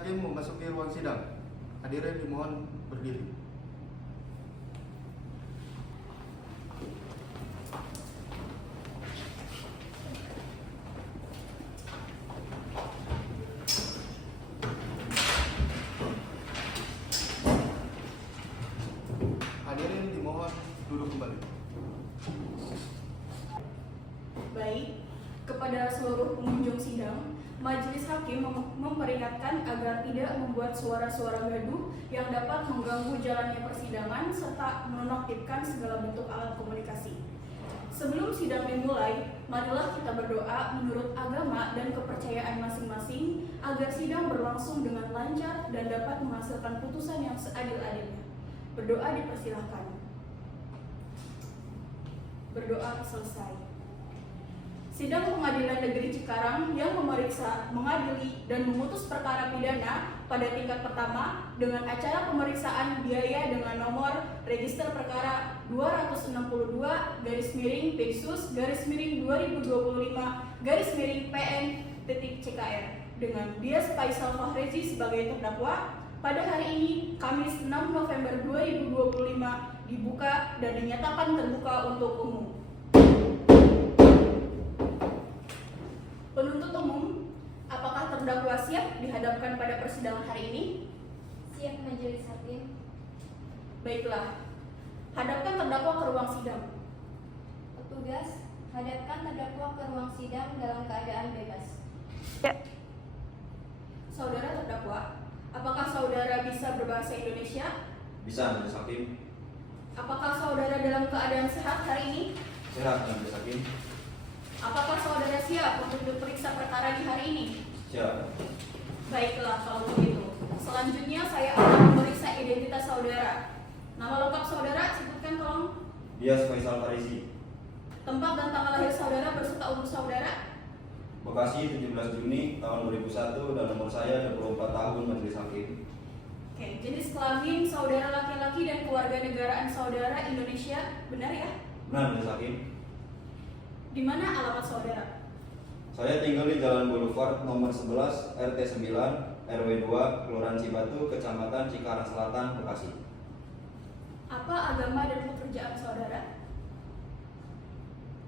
hakim memasuki ruang sidang. Hadirin dimohon berdiri. Hadirin dimohon duduk kembali. Baik, kepada seluruh pengunjung sidang, Majelis Hakim memperingatkan agar tidak membuat suara-suara gaduh yang dapat mengganggu jalannya persidangan serta menonaktifkan segala bentuk alat komunikasi. Sebelum sidang dimulai, marilah kita berdoa menurut agama dan kepercayaan masing-masing agar sidang berlangsung dengan lancar dan dapat menghasilkan putusan yang seadil-adilnya. Berdoa dipersilahkan. Berdoa selesai. Sidang Pengadilan Negeri Cikarang yang memeriksa, mengadili, dan memutus perkara pidana pada tingkat pertama dengan acara pemeriksaan biaya dengan nomor register perkara 262-2025-PN.CKR dengan Dias Faisal Fahrezi sebagai terdakwa pada hari ini, Kamis 6 November 2025, dibuka dan dinyatakan terbuka untuk umum. Penuntut umum, apakah terdakwa siap dihadapkan pada persidangan hari ini? Siap, Majelis Hakim. Baiklah, hadapkan terdakwa ke ruang sidang. Petugas, hadapkan terdakwa ke ruang sidang dalam keadaan bebas. Saudara terdakwa, apakah saudara bisa berbahasa Indonesia? Bisa, Majelis Hakim. Apakah saudara dalam keadaan sehat hari ini? Sehat, Majelis Hakim. Apakah saudara siap untuk diperiksa perkara di hari ini? Siap. Baiklah, kalau begitu. Selanjutnya saya akan memeriksa identitas saudara. Nama lengkap saudara, sebutkan tolong. Dias Faisal Fahrezi. Tempat dan tanggal lahir saudara berserta umur saudara. Bekasi 17 Juni tahun 2001 dan nomor saya 24 tahun, Majelis Hakim. Oke, jenis kelamin saudara laki-laki dan kewarganegaraan saudara Indonesia, benar ya? Benar, Majelis Hakim. Di mana alamat saudara? Saya tinggal di Jalan Boulevard nomor 11 RT 9 RW 2 Kelurahan Cibatu, Kecamatan Cikarang Selatan, Bekasi. Apa agama dan pekerjaan saudara?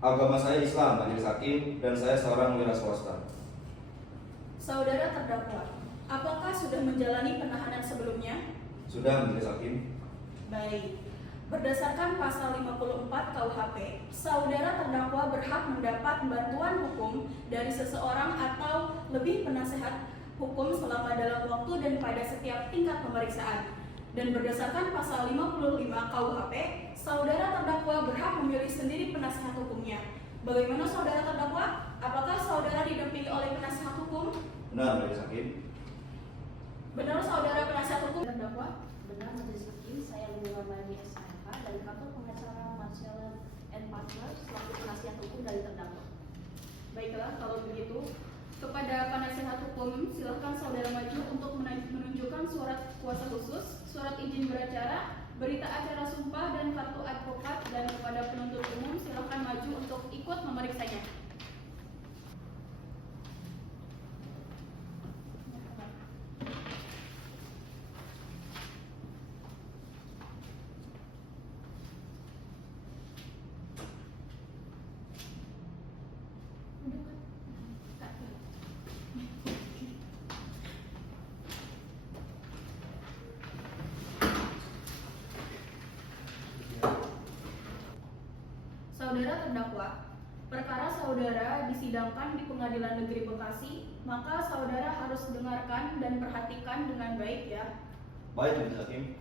Agama saya Islam, Majelis Hakim, dan saya seorang wira swasta. Saudara terdakwa, apakah sudah menjalani penahanan sebelumnya? Sudah, Majelis Hakim. Baik. Berdasarkan pasal 54 KUHP, saudara terdakwa berhak mendapat bantuan hukum dari seseorang atau lebih penasehat hukum selama dalam waktu dan pada setiap tingkat pemeriksaan. Dan berdasarkan pasal 55 KUHP, saudara terdakwa berhak memilih sendiri penasehat hukumnya. Bagaimana saudara terdakwa? Apakah saudara didampingi oleh penasehat hukum? Benar, Majelis Hakim. Benar saudara penasehat hukum terdakwa? Benar, Majelis Hakim, saya Luramani SHK dari kantor pengacara Marcella and Partners selaku penasihat hukum dari terdakwa. Baiklah, kalau begitu, kepada penasihat hukum, silakan saudara maju untuk menunjukkan surat kuasa khusus, surat izin beracara, berita acara sumpah, dan kartu advokat, dan kepada penuntut umum, silakan maju untuk ikut memeriksanya. Saudara terdakwa, perkara saudara disidangkan di Pengadilan Negeri Bekasi, maka saudara harus dengarkan dan perhatikan dengan baik ya. Baik, Majelis Hakim.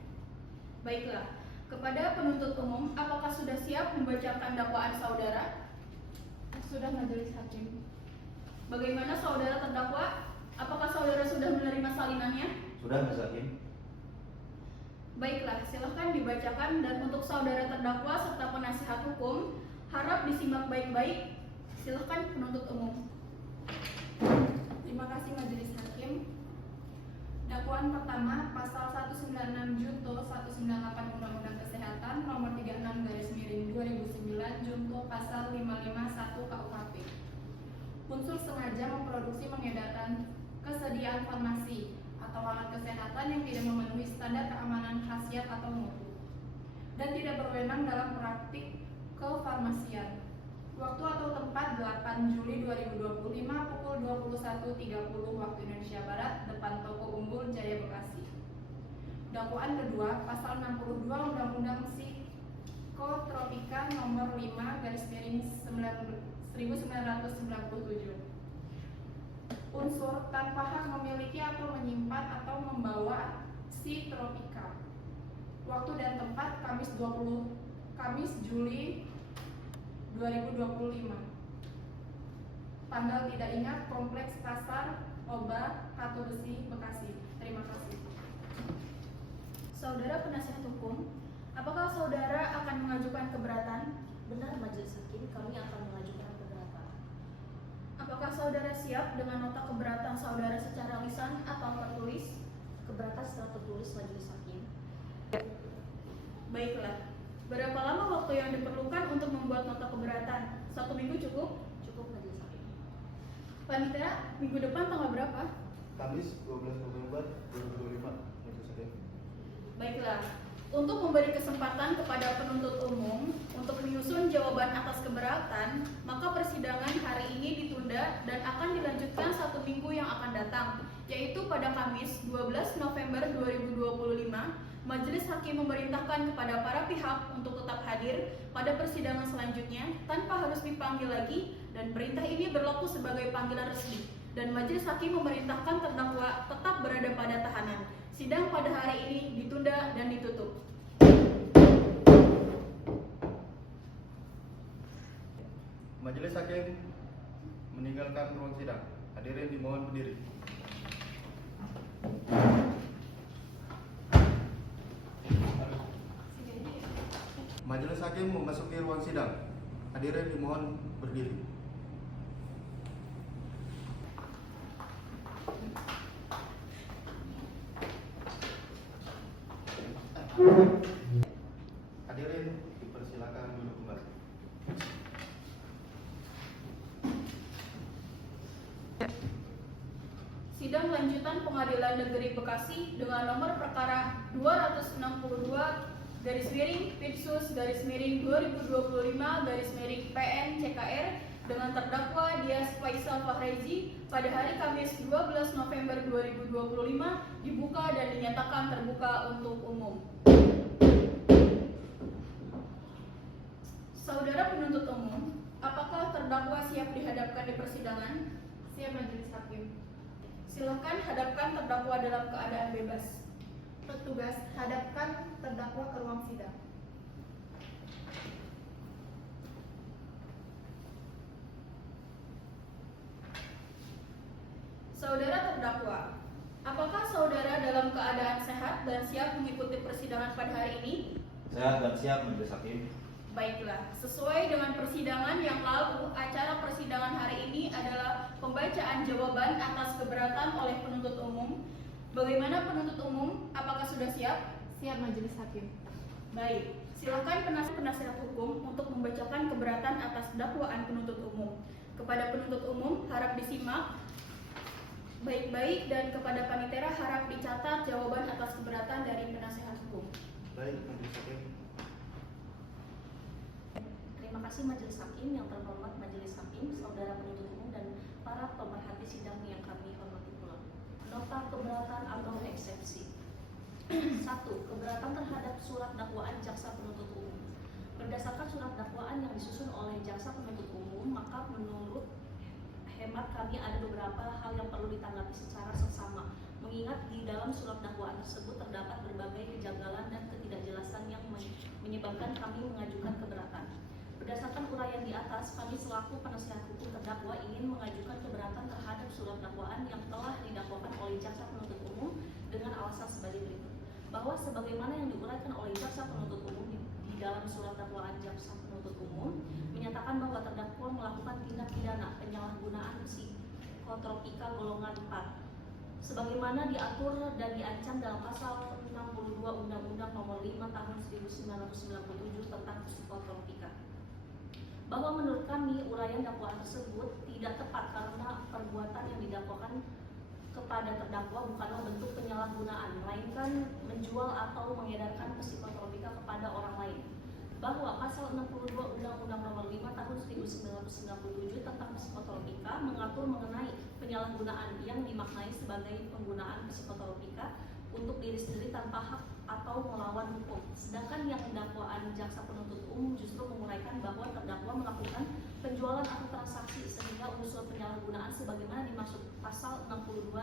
Baiklah, kepada penuntut umum, apakah sudah siap membacakan dakwaan saudara? Sudah, Majelis Hakim. Bagaimana saudara terdakwa? Apakah saudara sudah menerima salinannya? Sudah, Majelis Hakim. Baiklah, silahkan dibacakan, dan untuk saudara terdakwa serta penasihat hukum, harap disimak baik-baik. Silahkan penuntut umum. Terima kasih, Majelis Hakim. Dakwaan pertama, pasal 196 Junto 198 Undang-Undang Kesehatan nomor 36/2009 Junto pasal 551 KUHP. Unsur sengaja memproduksi, mengedarkan, kesediaan farmasi atau alat kesehatan yang tidak memenuhi standar keamanan khasiat atau mutu dan tidak berwenang dalam praktik kefarmasian. Waktu atau tempat 8 Juli 2025 pukul 21.30 waktu Indonesia Barat, depan Toko Umbul Jaya Bekasi. Dakwaan kedua, pasal 62 Undang-Undang Psikotropika nomor 5/1997. Unsur tanpa hak memiliki atau menyimpan atau membawa psikotropika. Waktu dan tempat Kamis Juli 2025. Tanggal tidak ingat, Kompleks Pasar Oba, Katu Besi, Bekasi. Terima kasih. Saudara penasihat hukum, apakah saudara akan mengajukan keberatan? Benar Majelis Hakim, kami akan mengajukan keberatan. Apakah saudara siap dengan nota keberatan saudara secara lisan atau tertulis? Keberatan secara tertulis Majelis Hakim. Baiklah. Berapa lama waktu yang diperlukan untuk membuat nota keberatan? 1 minggu cukup? Cukup Majelis Hakim. Panitia, minggu depan tanggal berapa? Kamis 12 November 2025. Majelis Hakim. Baiklah. Untuk memberi kesempatan kepada penuntut umum untuk menyusun jawaban atas keberatan, maka persidangan hari ini ditunda dan akan dilanjutkan 1 minggu yang akan datang, yaitu pada Kamis 12 November 2025. Majelis Hakim memerintahkan kepada para pihak untuk tetap hadir pada persidangan selanjutnya tanpa harus dipanggil lagi, dan perintah ini berlaku sebagai panggilan resmi, dan Majelis Hakim memerintahkan terdakwa tetap berada pada tahanan. Sidang pada hari ini ditunda dan ditutup. Majelis Hakim meninggalkan ruang sidang. Hadirin dimohon berdiri. Majelis Hakim memasuki ruang sidang. Hadirin dimohon berdiri. Hadirin dipersilakan duduk kembali. Sidang lanjutan Pengadilan Negeri Bekasi dengan nomor perkara 262/Pirsus/2025/PN-CKR dengan terdakwa Dias Faisal Fahrezi pada hari Kamis 12 November 2025 dibuka dan dinyatakan terbuka untuk umum. Saudara penuntut umum, apakah terdakwa siap dihadapkan di persidangan? Siap Majelis Hakim. Silakan hadapkan terdakwa dalam keadaan bebas. Petugas, hadapkan terdakwa ke ruang sidang. Saudara terdakwa, apakah saudara dalam keadaan sehat dan siap mengikuti persidangan pada hari ini? Sehat dan siap Majelis Hakim. Baiklah, sesuai dengan persidangan yang lalu, acara persidangan hari ini adalah pembacaan jawaban atas keberatan oleh penuntut umum. Bagaimana penuntut umum? Apakah sudah siap? Siap Majelis Hakim. Baik, silakan penasihat hukum untuk membacakan keberatan atas dakwaan penuntut umum. Kepada penuntut umum harap disimak baik-baik, dan kepada panitera harap dicatat jawaban atas keberatan dari penasihat hukum. Baik, Majelis Hakim. Terima kasih Majelis Hakim. Yang terhormat Majelis Hakim, saudara penuntut umum dan para pemerhati sidang yang kami hormati pula. Nota keberatan atau eksepsi. 1. Keberatan terhadap surat dakwaan jaksa penuntut umum. Berdasarkan surat dakwaan yang disusun oleh jaksa penuntut umum, maka menurut hemat kami ada beberapa hal yang perlu ditanggapi secara seksama, mengingat di dalam surat dakwaan tersebut terdapat berbagai kejanggalan dan ketidakjelasan yang menyebabkan kami mengajukan keberatan. Berdasarkan uraian di atas, kami selaku penasihat hukum terdakwa ingin mengajukan keberatan terhadap surat dakwaan yang telah didakwakan oleh jaksa penuntut umum dengan alasan sebagai berikut. Bahwa sebagaimana yang diuraikan oleh jaksa penuntut umum di dalam surat dakwaan jaksa penuntut umum menyatakan bahwa terdakwa melakukan tindak pidana penyalahgunaan psikotropika golongan 4 sebagaimana diatur dan diancam dalam pasal 62 Undang-Undang Nomor 5 Tahun 1997 tentang psikotropika. Bahwa menurut kami uraian dakwaan tersebut tidak tepat karena perbuatan yang didakwakan kepada terdakwa bukanlah bentuk penyalahgunaan penyalahgunaan, melainkan menjual atau mengedarkan psikotropika kepada orang lain. Bahwa pasal 62 Undang-Undang Nomor 5 Tahun 1997 tentang psikotropika mengatur mengenai penyalahgunaan yang dimaknai sebagai penggunaan psikotropika untuk diri sendiri tanpa hak atau melawan hukum. Sedangkan yang dakwaan jaksa penuntut umum justru menguraikan bahwa terdakwa melakukan penjualan atau transaksi sehingga unsur penyalahgunaan sebagaimana dimaksud pasal 62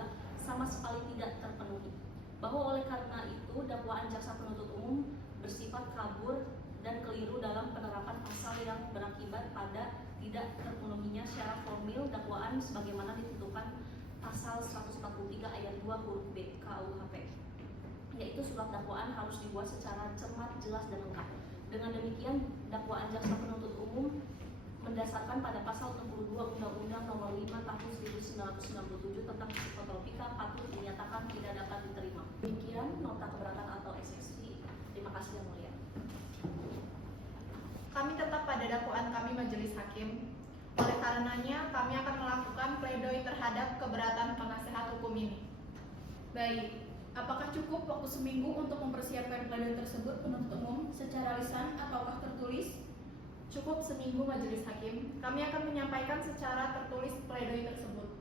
sama sekali tidak terpenuhi. Bahwa oleh karena itu dakwaan jaksa penuntut umum bersifat kabur dan keliru dalam penerapan pasal yang berakibat pada tidak terpenuhinya secara formil dakwaan sebagaimana ditentukan pasal 143 ayat 2 huruf B KUHP. Yaitu surat dakwaan harus dibuat secara cermat, jelas, dan lengkap. Dengan demikian, dakwaan jaksa penuntut umum mendasarkan pada pasal 62 Undang-Undang Nomor 5 Tahun 1997 tentang psikotropika patut dinyatakan tidak dapat diterima. Demikian nota keberatan atau eksepsi. Terima kasih yang mulia. Kami tetap pada dakwaan kami majelis hakim. Oleh karenanya, kami akan melakukan pledoi terhadap keberatan penasehat hukum ini. Baik, apakah cukup waktu seminggu untuk mempersiapkan pledoi tersebut penuntut umum secara lisan ataukah tertulis? Cukup seminggu majelis hakim. Kami akan menyampaikan secara tertulis pledoi tersebut.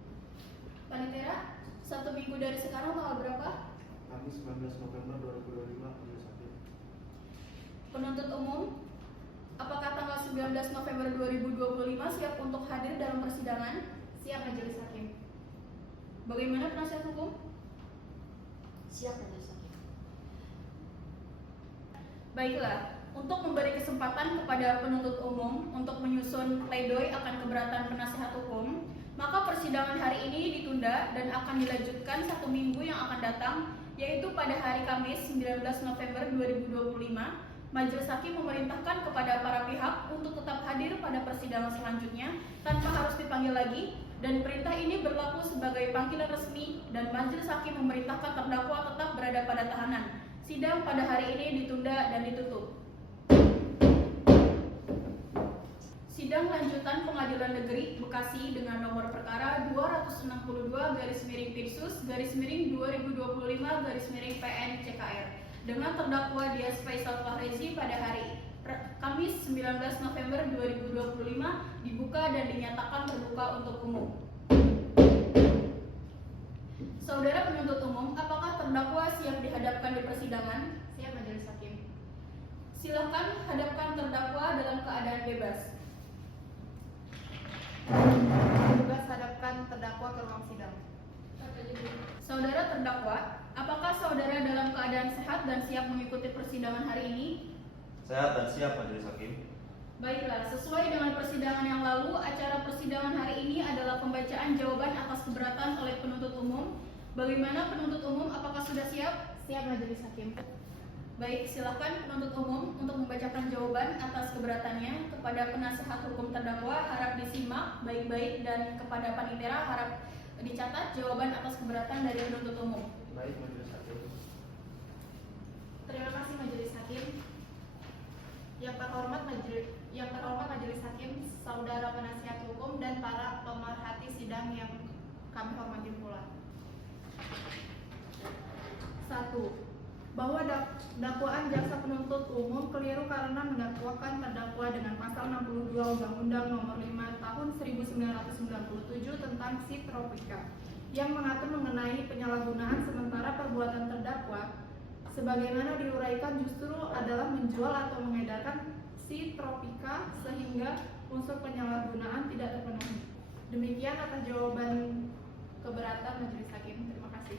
Panitera, 1 minggu dari sekarang tanggal berapa? Kamis 19 November 2025 majelis hakim. Penuntut umum, apakah tanggal 19 November 2025 siap untuk hadir dalam persidangan? Siap majelis hakim. Bagaimana penasihat hukum? Siap majelis hakim. Baiklah, untuk memberi kesempatan kepada penuntut umum untuk menyusun pledoi akan keberatan penasihat hukum, maka persidangan hari ini ditunda dan akan dilanjutkan 1 minggu yang akan datang, yaitu pada hari Kamis 19 November 2025. Majelis hakim memerintahkan kepada para pihak untuk tetap hadir pada persidangan selanjutnya tanpa harus dipanggil lagi, dan perintah ini berlaku sebagai panggilan resmi dan majelis hakim memerintahkan terdakwa tetap berada pada tahanan. Sidang pada hari ini ditunda dan ditutup. Sidang lanjutan Pengadilan Negeri Bekasi dengan nomor perkara 262/Pirsuz/2025/PN CKR dengan terdakwa Dias Faisal Fahrezi pada hari Kamis 19 November 2025 dibuka dan dinyatakan terbuka untuk umum. Saudara penuntut umum, apakah terdakwa siap dihadapkan di persidangan? Siap majelis hakim. Silakan hadapkan terdakwa dalam keadaan bebas. Tugas hadapkan terdakwa ke ruang sidang. Saudara terdakwa, apakah saudara dalam keadaan sehat dan siap mengikuti persidangan hari ini? Sehat dan siap majelis hakim. Baiklah, sesuai dengan persidangan yang lalu, acara persidangan hari ini adalah pembacaan jawaban atas keberatan oleh penuntut umum. Bagaimana penuntut umum, apakah sudah siap? Siap majelis hakim. Baik, silakan penuntut umum untuk membacakan jawaban atas keberatannya. Kepada penasehat hukum terdakwa harap disimak baik-baik, dan kepada panitera harap dicatat jawaban atas keberatan dari penuntut umum. Baik majelis hakim. Terima kasih majelis hakim. Yang terhormat majelis hakim, saudara penasihat hukum, dan para pemerhati sidang yang kami hormati pula. 1. Bahwa dakwaan jaksa penuntut umum keliru karena mendakwakan terdakwa dengan pasal 62 Undang-Undang Nomor 5 Tahun 1997 tentang psikotropika yang mengatur mengenai penyalahgunaan, sementara perbuatan terdakwa sebagaimana diuraikan justru adalah menjual atau mengedarkan psikotropika sehingga unsur penyalahgunaan tidak terpenuhi. Demikian atas jawaban keberatan majelis hakim. Terima kasih.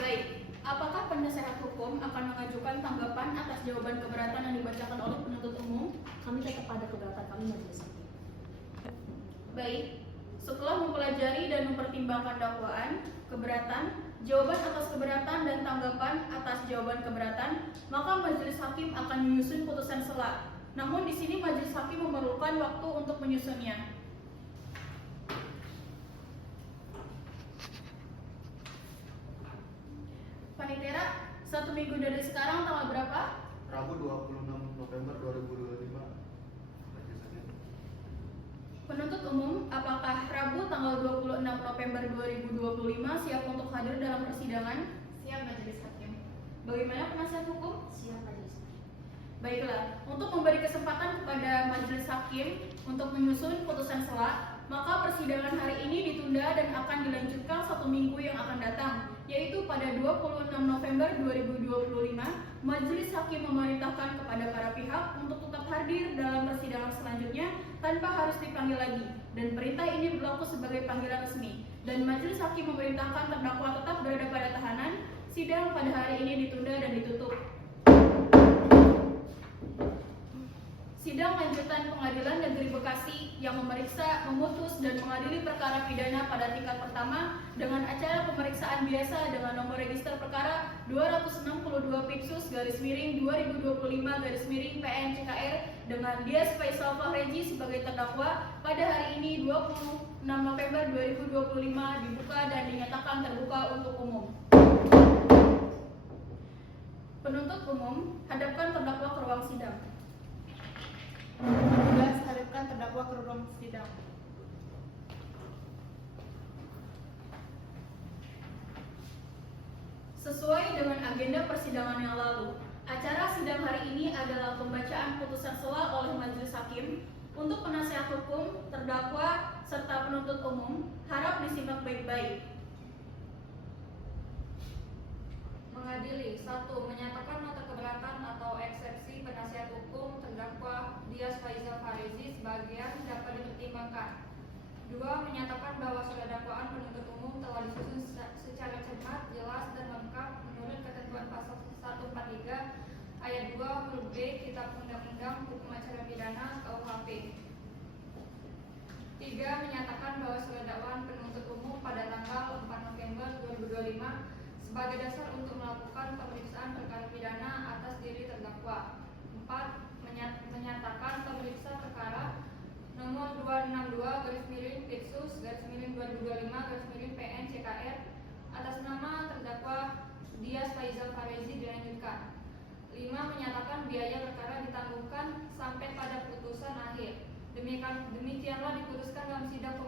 Baik, apakah penasehat hukum akan mengajukan tanggapan atas jawaban keberatan yang dibacakan oleh penuntut umum? Kami tetap pada keberatan kami majelis hakim. Baik, setelah mempelajari dan mempertimbangkan dakwaan, keberatan, jawaban atas keberatan, dan tanggapan atas jawaban keberatan, maka majelis hakim akan menyusun putusan sela. Namun di sini majelis hakim memerlukan waktu untuk menyusunnya. Panitera, 1 minggu dari sekarang tanggal berapa? Rabu 26 November 2025 majelis hakim. Penuntut umum, apakah Rabu tanggal 26 November 2025 siap untuk hadir dalam persidangan? Siap Majelis Hakim. Bagaimana penasihat hukum? Siap Majelis Hakim. Baiklah, untuk memberi kesempatan kepada majelis hakim untuk menyusun putusan sela, maka persidangan hari ini ditunda dan akan dilanjutkan 1 minggu yang akan datang, yaitu pada 26 November 2025. Majelis hakim memerintahkan kepada para pihak untuk tetap hadir dalam persidangan selanjutnya tanpa harus dipanggil lagi, dan perintah ini berlaku sebagai panggilan resmi. Dan majelis hakim memerintahkan terdakwa tetap berada pada tahanan. Sidang pada hari ini ditunda dan ditutup. Sidang lanjutan Pengadilan Negeri Bekasi yang memeriksa, memutus, dan mengadili perkara pidana pada tingkat pertama dengan acara pemeriksaan biasa dengan nomor register perkara 262 Pipsus /2025 PN CKR dengan Dias Faisal Fahreji sebagai terdakwa pada hari ini 26 November 2025 dibuka dan dinyatakan terbuka untuk umum. Penuntut umum hadapkan terdakwa ke ruang sidang. Petugas hadapkan terdakwa ke ruang sidang. Sesuai dengan agenda persidangan yang lalu, acara sidang hari ini adalah pembacaan putusan sela oleh majelis hakim. Untuk penasihat hukum, terdakwa, serta penuntut umum harap disimak baik-baik. Mengadili 1. Menyatakan nota keberatan atau eksepsi penasihat hukum terdakwa Dias Faisal Fahreji sebagian dapat dipertimbangkan. 2. Menyatakan bahwa surat dakwaan penuntut umum telah disusun secara cermat, jelas, dan lengkap menurut ketentuan pasal 143 ayat 2 huruf B Kitab Undang-Undang Hukum Acara Pidana KUHP. 3. Menyatakan bahwa surat dakwaan penuntut umum pada tanggal 4 November 2025 sebagai dasar untuk melakukan pemeriksaan perkara pidana atas diri terdakwa. 4. Menyatakan pemeriksa perkara nomor 262 /Pipsus/2025 PN CKR atas nama terdakwa Dias Faisal Fahreji dilanjutkan. 5. Menyatakan biaya perkara ditangguhkan sampai pada putusan akhir. Demikianlah diputuskan dalam sidang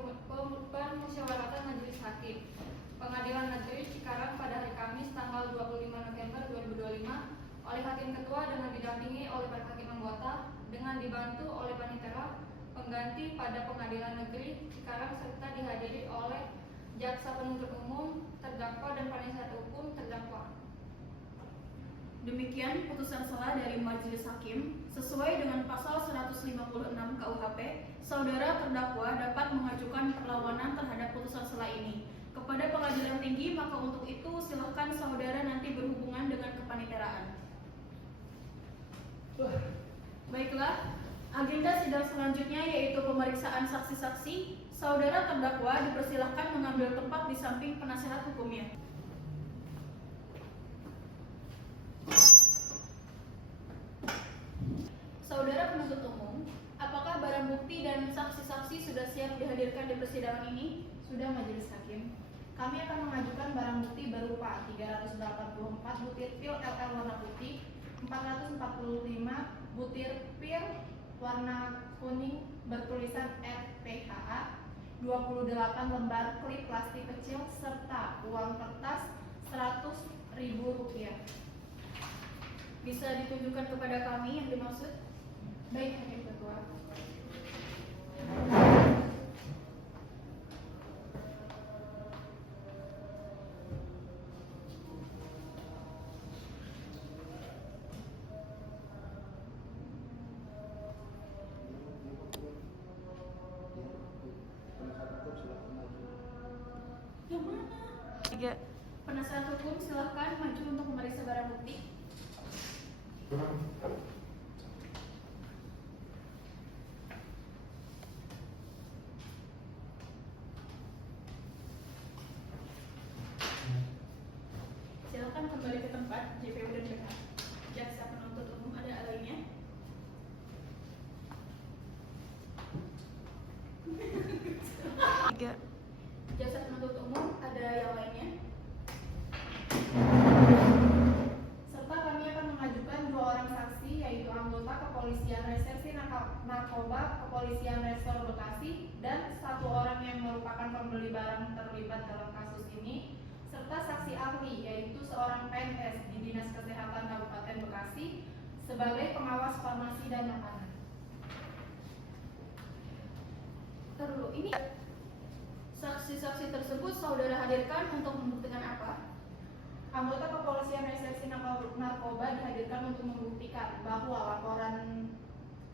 permusyawaratan majelis hakim Pengadilan Negeri Cikarang pada hari Kamis tanggal 25 November 2025 oleh Hakim Ketua dengan didampingi oleh para hakim anggota dengan dibantu oleh panitera pengganti pada Pengadilan Negeri Cikarang serta dihadiri oleh jaksa penuntut umum, terdakwa, dan penasihat hukum terdakwa. Demikian putusan sela dari majelis hakim. Sesuai dengan pasal 156 KUHP, saudara terdakwa dapat mengajukan perlawanan terhadap putusan sela ini kepada pengadilan tinggi, maka untuk itu silakan saudara nanti berhubungan dengan kepaniteraan. Baiklah, agenda sidang selanjutnya yaitu pemeriksaan saksi-saksi. Saudara terdakwa dipersilahkan mengambil tempat di samping penasihat hukumnya. Saudara penuntut umum, apakah barang bukti dan saksi-saksi sudah siap dihadirkan di persidangan ini? Sudah majelis hakim. Kami akan mengajukan barang bukti berupa 384 butir pil LL warna putih, 445 butir pil warna kuning bertulisan RPHA, 28 lembar klip plastik kecil, serta uang kertas Rp100.000. Bisa ditunjukkan kepada kami yang dimaksud? Baik, Hakim Ketua. Yang mana? 3. Penasihat hukum silahkan maju untuk memeriksa barang bukti. Silakan kembali ke tempat. JPU dan BK. Jaksa penuntut umum ada lainnya? Tiga. Jaksa penuntut umum ada yang lainnya? Serta kami akan mengajukan 2 orang saksi, yaitu anggota Kepolisian Reserse Narkoba Kepolisian Resor Bekasi dan 1 orang yang merupakan pembeli barang terlibat dalam kasus ini, serta saksi ahli, yaitu seorang PNS sebagai pengawas farmasi dan makanan. Ntar dulu, ini saksi-saksi tersebut saudara hadirkan untuk membuktikan apa? Anggota Kepolisian Reserse Narkoba dihadirkan untuk membuktikan bahwa laporan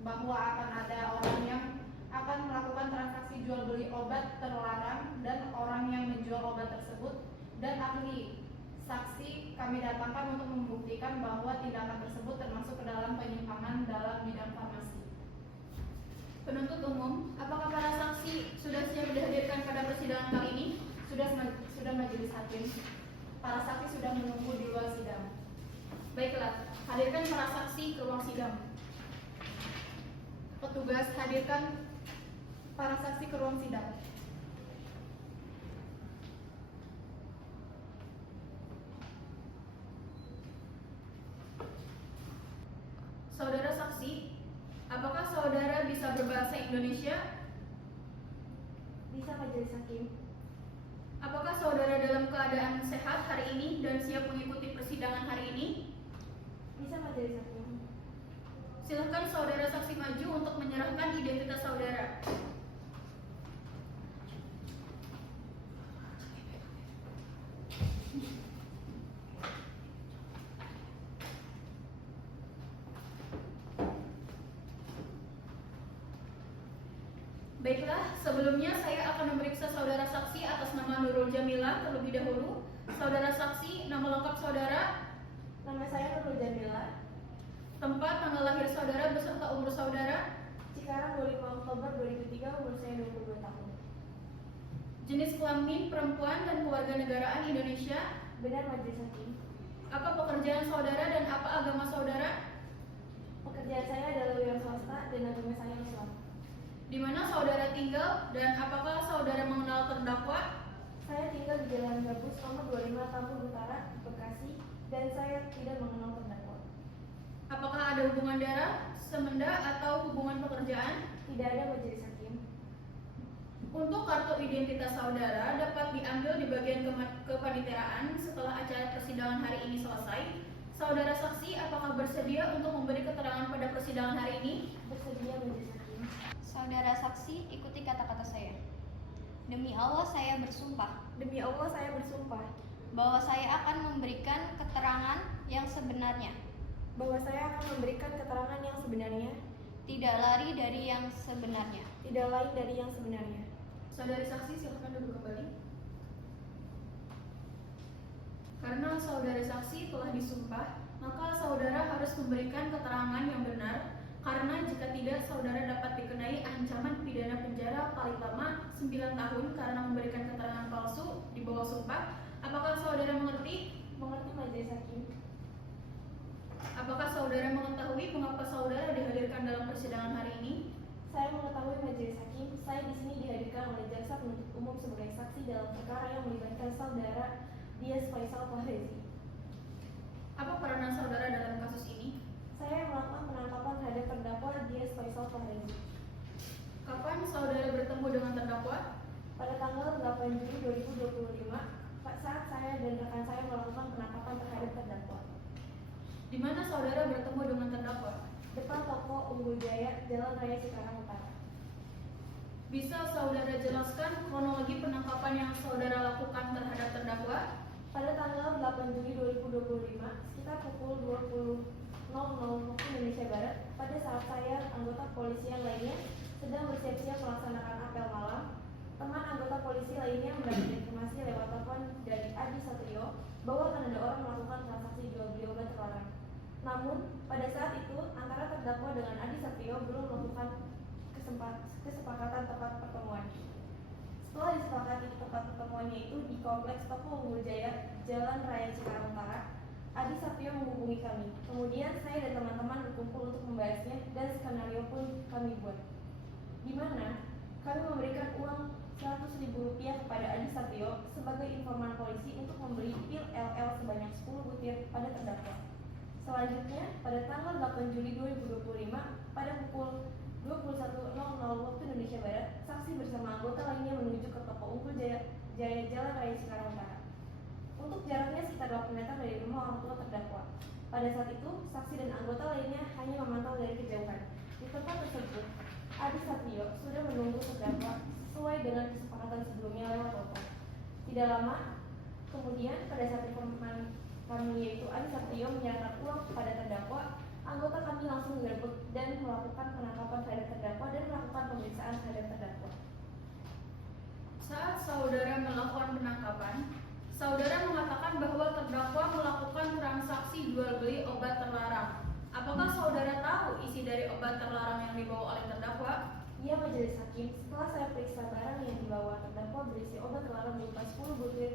bahwa akan ada orang yang akan melakukan transaksi jual beli obat terlarang dan orang yang menjual obat tersebut, dan ahli saksi kami datangkan untuk membuktikan bahwa tindakan tersebut termasuk ke dalam penyimpangan dalam bidang farmasi. Penuntut umum, apakah para saksi sudah siap dihadirkan pada persidangan kali ini? Sudah majelis hakim. Para saksi sudah menunggu di luar sidang. Baiklah, hadirkan para saksi ke ruang sidang. Petugas, hadirkan para saksi ke ruang sidang. Saudara saksi, apakah saudara bisa berbahasa Indonesia? Bisa majelis hakim. Apakah saudara dalam keadaan sehat hari ini dan siap mengikuti persidangan hari ini? Bisa majelis hakim. Silakan saudara saksi maju untuk menyerahkan identitas saudara. Baiklah, sebelumnya saya akan memeriksa saudara saksi atas nama Nurul Jamila terlebih dahulu. Saudara saksi, nama lengkap saudara, Nama saya Nurul Jamila. tempat tanggal lahir saudara beserta umur saudara, Cikarang 25 Oktober 2003, umur saya 22 tahun. jenis kelamin perempuan dan kewarganegaraan Indonesia, Benar majelis hakim. apa pekerjaan saudara dan apa agama saudara, Pekerjaan saya adalah wira swasta dan agama saya Islam. di mana saudara tinggal dan apakah saudara mengenal terdakwa, Saya tinggal di Jalan Gabus nomor 25 Tambun Utara, Bekasi, dan saya tidak mengenal terdakwa. apakah ada hubungan darah, semenda atau hubungan pekerjaan. Tidak ada majelis hakim. Untuk kartu identitas saudara dapat diambil di bagian kepaniteraan setelah acara persidangan hari ini selesai. Saudara saksi, apakah bersedia untuk memberi keterangan pada persidangan hari ini? Bersedia majelis hakim. Saudara saksi, ikuti kata-kata saya. Demi Allah saya bersumpah Demi Allah saya bersumpah bahwa saya akan memberikan keterangan yang sebenarnya, bahwa saya akan memberikan keterangan yang sebenarnya, tidak lari dari yang sebenarnya. tidak lain dari yang sebenarnya. Saudari saksi, silakan duduk kembali. Karena saudari saksi telah disumpah, maka saudara harus memberikan keterangan yang benar. Karena jika tidak, saudara dapat dikenai ancaman pidana penjara paling lama 9 tahun karena memberikan keterangan palsu di bawah sumpah. Apakah saudara mengerti? Mengerti majelis hakim. Apakah saudara mengetahui mengapa saudara dihadirkan dalam persidangan hari ini? Saya mengetahui majelis hakim, saya di sini dihadirkan oleh jaksa penuntut umum sebagai saksi dalam perkara yang melibatkan saudara Dias Faisal Fahrezi. Apa peranan saudara dalam kasus ini? Saya melakukan penangkapan terhadap terdakwa Dias Faisal Fahrezi Kapan saudara bertemu dengan terdakwa? pada tanggal 8 Juli 2025 saat saya dan rekan saya melakukan penangkapan terhadap terdakwa. Di mana saudara bertemu dengan terdakwa? Depan toko Unggul Jaya, Jalan Raya Cikarang Utara. Bisa saudara jelaskan kronologi penangkapan yang saudara lakukan terhadap terdakwa? Pada tanggal 8 Juli 2025, sekitar pukul 20.00 waktu Indonesia Barat, pada saat saya anggota kepolisian lainnya sedang bersiap-siap melaksanakan apel malam, teman anggota polisi lainnya mendapat informasi lewat telepon dari Adi Satrio bahwa akan ada orang melakukan transaksi jual beli obat terlarang. Namun, pada saat itu antara terdakwa dengan Adi Satrio belum melakukan kesepakatan tempat pertemuan. Setelah disepakati tempat pertemuannya itu di kompleks Toko Unggul Jaya, Jalan Raya Cikarang Utara, Adi Satrio menghubungi kami. Kemudian saya dan teman-teman berkumpul untuk membahasnya dan skenario pun kami buat. Di mana kami memberikan uang Rp100.000 kepada Adi Satrio sebagai informan polisi untuk membeli pil LL sebanyak 10 butir pada terdakwa. Selanjutnya, pada tanggal 8 Juli 2025, pada pukul 21.00 waktu Indonesia Barat, saksi bersama anggota lainnya menuju ke Toko Unggul Jaya Jalan Raya Cikarang Utara. Untuk jaraknya sekitar 8 meter dari rumah orang tua terdakwa. Pada saat itu, saksi dan anggota lainnya hanya memantau dari kejauhan. Di tempat tersebut, Adi Satrio sudah menunggu terdakwa sesuai dengan kesepakatan sebelumnya lewat telepon. Tidak lama kemudian, pada saat informan kami yaitu Adi Satrio menyerahkan uang kepada terdakwa, anggota kami langsung mengerebut dan melakukan penangkapan terhadap terdakwa dan melakukan pemeriksaan terhadap terdakwa. Saat saudara melakukan penangkapan, saudara mengatakan bahwa terdakwa melakukan transaksi jual beli obat terlarang. Apakah saudara tahu isi dari obat terlarang yang dibawa oleh terdakwa? Ya, majelis hakim, setelah saya periksa barang yang dibawa terdakwa berisi obat terlarang berupa 10 butir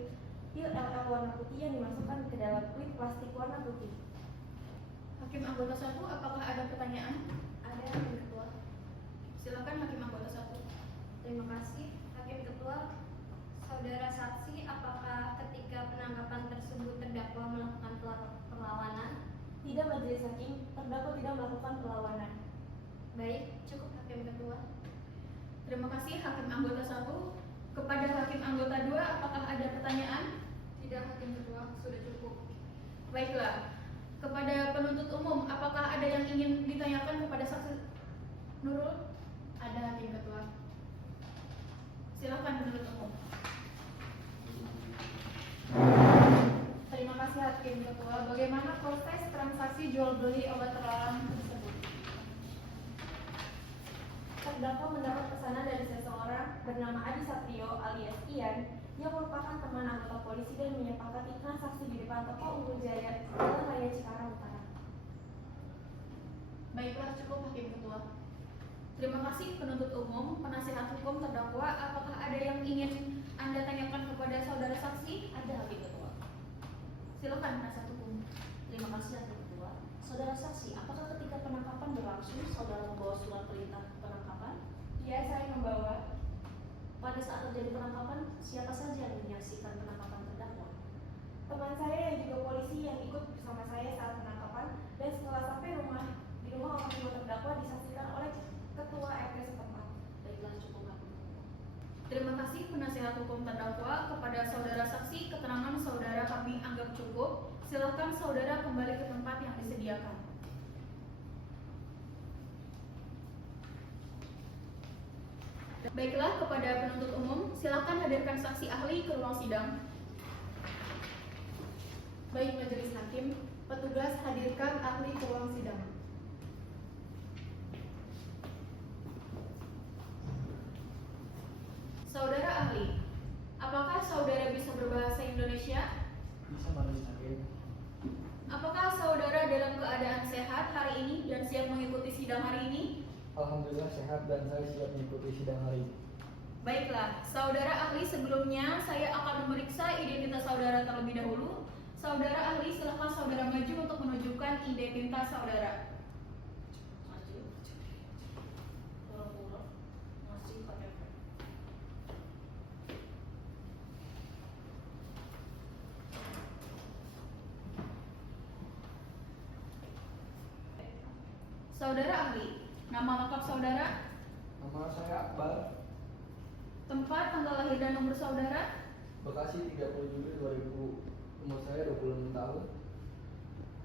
pil LL warna putih yang dimasukkan ke dalam kulit plastik warna putih. Hakim anggota 1, apakah ada pertanyaan? Ada, Hakim Ketua. Silakan Hakim anggota 1. Terima kasih, Hakim Ketua. Saudara saksi, apakah ketika penangkapan tersebut terdakwa melakukan perlawanan? Tidak, majelis hakim, terdakwa tidak melakukan perlawanan. Baik, cukup Hakim Ketua. Terima kasih Hakim anggota 1. Kepada Hakim anggota 2, apakah ada pertanyaan? Tidak, Hakim Ketua, sudah cukup. Baiklah. Kepada penuntut umum, apakah ada yang ingin ditanyakan kepada saksi Nurul? Ada Hakim Ketua. Silakan penuntut umum. Terima kasih Hakim Ketua. Bagaimana proses transaksi jual beli obat terlarang tersebut? Terdakwa mendapat pesanan dari seseorang bernama Adi Satrio alias Ian yang merupakan teman anggota polisi dan menyepakati transaksi di depan toko Unggul Jaya Jalan Raya Cikarang Utara. Baiklah, cukup Hakim Ketua. Terima kasih penuntut umum, penasihat hukum terdakwa. Apakah ada yang ingin Anda tanyakan kepada saudara saksi? Ada Hakim Ketua. Silakan penasihat hukum. Terima kasih Hakim Ketua. Saudara saksi, apakah ketika penangkapan berlangsung saudara membawa surat perintah penangkapan? Ya, saya membawa. Pada saat terjadi penangkapan, siapa saja yang menyaksikan penangkapan terdakwa? Teman saya yang juga polisi yang ikut bersama saya saat penangkapan, dan setelah sampai di rumah orang tua terdakwa disaksikan oleh ketua RT setempat. Baiklah, cukup Hakim Ketua. Terima kasih penasihat hukum terdakwa. Kepada saudara saksi, keterangan saudara kami anggap cukup. Silakan saudara kembali ke tempat yang disediakan. Baiklah, kepada penuntut umum, silakan hadirkan saksi ahli ke ruang sidang. Baik, majelis hakim, petugas hadirkan ahli ke ruang sidang. Saudara ahli, apakah saudara bisa berbahasa Indonesia? Bisa, majelis hakim. Apakah saudara dalam keadaan sehat hari ini dan siap mengikuti sidang hari ini? Alhamdulillah sehat dan saya siap mengikuti sidang hari ini. Baiklah, saudara ahli, sebelumnya saya akan memeriksa identitas saudara terlebih dahulu. Saudara ahli, silakan saudara maju untuk menunjukkan identitas saudara. Maju. Pura-pura. Masih KTP. Saudara ahli, nama lengkap saudara, Nama saya Akbar, tempat, tanggal lahir dan nomor saudara, Bekasi 30 Juli 2000, umur saya 26 tahun.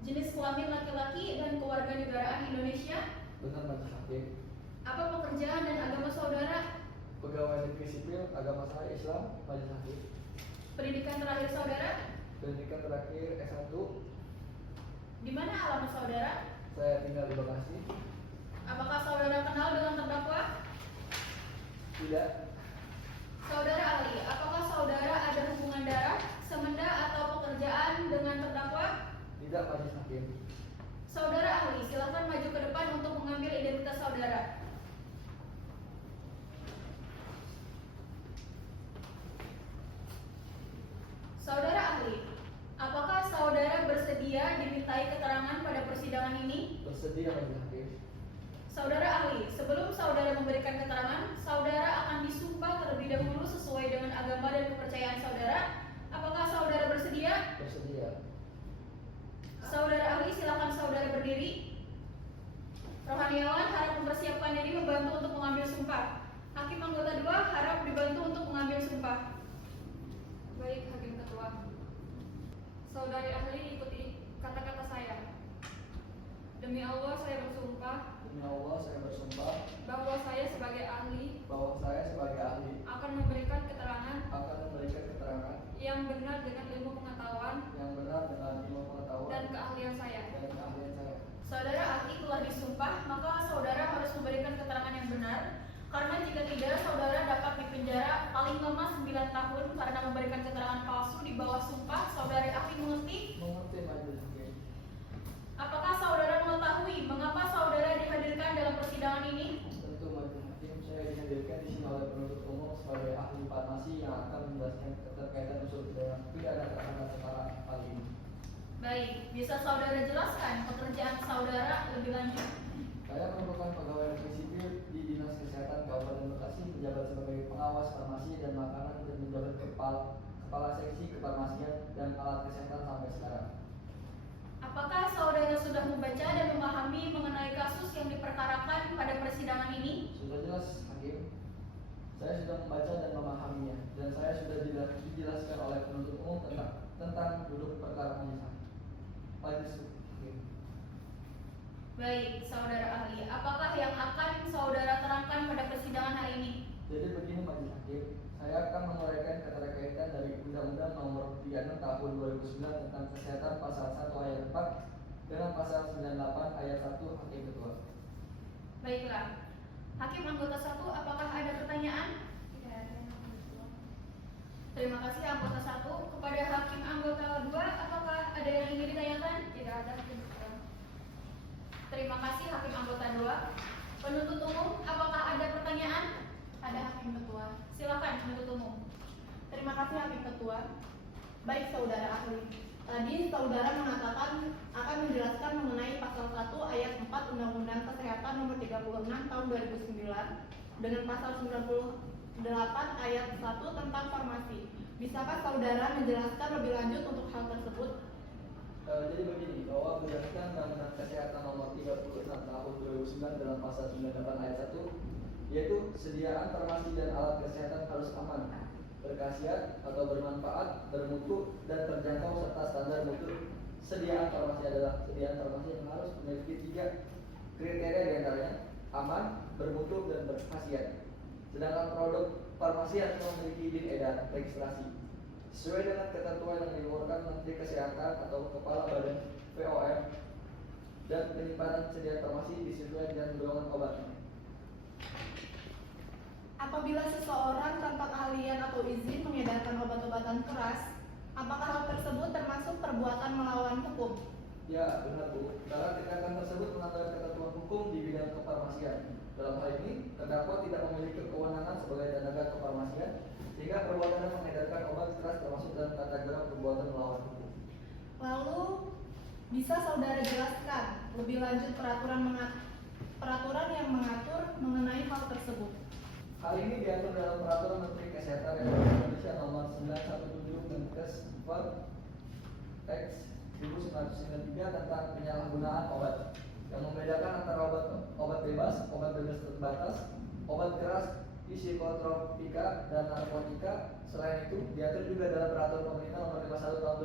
jenis kelamin laki-laki dan kewarganegaraan Indonesia, Benar, majelis hakim. apa pekerjaan dan agama saudara, Pegawai negeri sipil, agama saya Islam, majelis hakim. pendidikan terakhir saudara, Pendidikan terakhir S1, di mana alamat saudara, saya tinggal di Bekasi. apakah saudara kenal dengan terdakwa? Tidak, Saudara ahli, apakah saudara ada hubungan darah, semenda atau pekerjaan dengan terdakwa? tidak, majelis hakim. Saudara ahli, silakan maju ke depan untuk mengambil identitas saudara. Saudara ahli, apakah saudara bersedia dimintai keterangan pada persidangan ini? Bersedia, majelis hakim. Saudara ahli, sebelum saudara memberikan keterangan, saudara akan disumpah terlebih dahulu sesuai dengan agama dan kepercayaan saudara. Apakah saudara bersedia? Bersedia. Saudara ahli, silakan saudara berdiri. Rohaniawan harap mempersiapkan diri membantu untuk mengambil sumpah. Hakim anggota 2 harap dibantu untuk mengambil sumpah. Baik, Hakim Ketua. Saudari ahli ikuti kata-kata saya. sumpah, maka saudara harus memberikan keterangan yang benar. Karena jika tidak, saudara dapat dipenjara paling lama 9 tahun karena memberikan keterangan palsu di bawah sumpah. Saudara ahli mengerti? Mengerti majelis hakim. Apakah saudara mengetahui mengapa saudara dihadirkan dalam persidangan ini? Tentu majelis hakim, saya dihadirkan di sini oleh penuntut umum sebagai ahli farmasi yang akan menjelaskan keterkaitan unsur pidana terhadap perkara kali ini. Baik, bisa saudara jelaskan pekerjaan saudara lebih lanjut? Saya merupakan pegawai negeri sipil di Dinas Kesehatan Kabupaten Bekasi, menjabat sebagai pengawas farmasi dan makanan dan menjabat kepala seksi kefarmasian dan alat kesehatan sampai sekarang. Apakah saudara sudah membaca dan memahami mengenai kasus yang diperkarakan pada persidangan ini? Sudah jelas, hakim. Saya sudah membaca dan memahaminya, dan saya sudah dijelaskan oleh penuntut umum tentang duduk perkara majelis hakim. Baik, saudara ahli. Apakah yang akan saudara terangkan pada persidangan hari ini? Jadi begini majelis hakim, saya akan menguraikan keterkaitan dari Undang-Undang Nomor 36 Tahun 2009 tentang Kesehatan Pasal 1 Ayat 4 dengan Pasal 98 Ayat 1 Hakim Ketua. Baiklah. Hakim anggota 1, apakah ada pertanyaan? Tidak ada yang betul. Terima kasih anggota 1. Kepada hakim anggota 2, apakah ada yang ingin ditanyakan? Tidak ada hakim. Terima kasih hakim anggota 2. Penuntut umum, apakah ada pertanyaan? Ada hakim ketua. Silakan penuntut umum. Terima kasih hakim ketua. Baik saudara ahli. Tadi saudara mengatakan akan menjelaskan mengenai pasal 1 ayat 4 Undang-Undang Kesehatan Nomor 36 Tahun 2009 dengan pasal 98 ayat 1 tentang farmasi. Bisakah saudara menjelaskan lebih lanjut untuk hal tersebut? Jadi begini, bahwa berdasarkan Undang-Undang Kesehatan Nomor 36 Tahun 2009 dalam Pasal 98 Ayat 1, yaitu sediaan farmasi dan alat kesehatan harus aman, berkhasiat atau bermanfaat, bermutu dan terjangkau serta standar mutu. Sediaan farmasi adalah sediaan farmasi yang harus memiliki 3 kriteria diantaranya aman, bermutu dan berkhasiat. Sedangkan produk farmasi harus memiliki izin edar registrasi sesuai dengan ketentuan yang dikeluarkan Menteri Kesehatan atau Kepala Badan POM, dan penyimpanan sediaan farmasi disesuaikan dengan golongan obatnya. Apabila seseorang tanpa keahlian atau izin mengedarkan obat-obatan keras, apakah hal tersebut termasuk perbuatan melawan hukum? Ya, benar Bu. Karena tindakan tersebut melanggar ketentuan hukum di bidang kefarmasian. Dalam hal ini, terdakwa tidak memiliki kewenangan sebagai tenaga kefarmasian, sehingga perbuatan mengedarkan obat keras termasuk dalam kategori perbuatan melawan hukum. Lalu, bisa saudara jelaskan lebih lanjut peraturan yang mengatur mengenai hal tersebut? Hal ini diatur dalam Peraturan Menteri Kesehatan Republik Indonesia Nomor 917 Menkes Teks 1993 tentang penyalahgunaan obat, yang membedakan antara obat bebas terbatas, obat keras, psikotropika dan narkotika. Selain itu, diatur juga dalam Peraturan Pemerintah Nomor 51 Tahun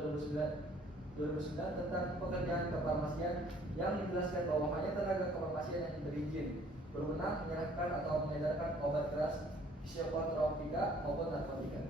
2009 tentang pekerjaan kefarmasian, yang menjelaskan bahwa hanya tenaga kefarmasian yang berizin berwenang menyerahkan atau mengedarkan obat keras, psikotropika maupun narkotika.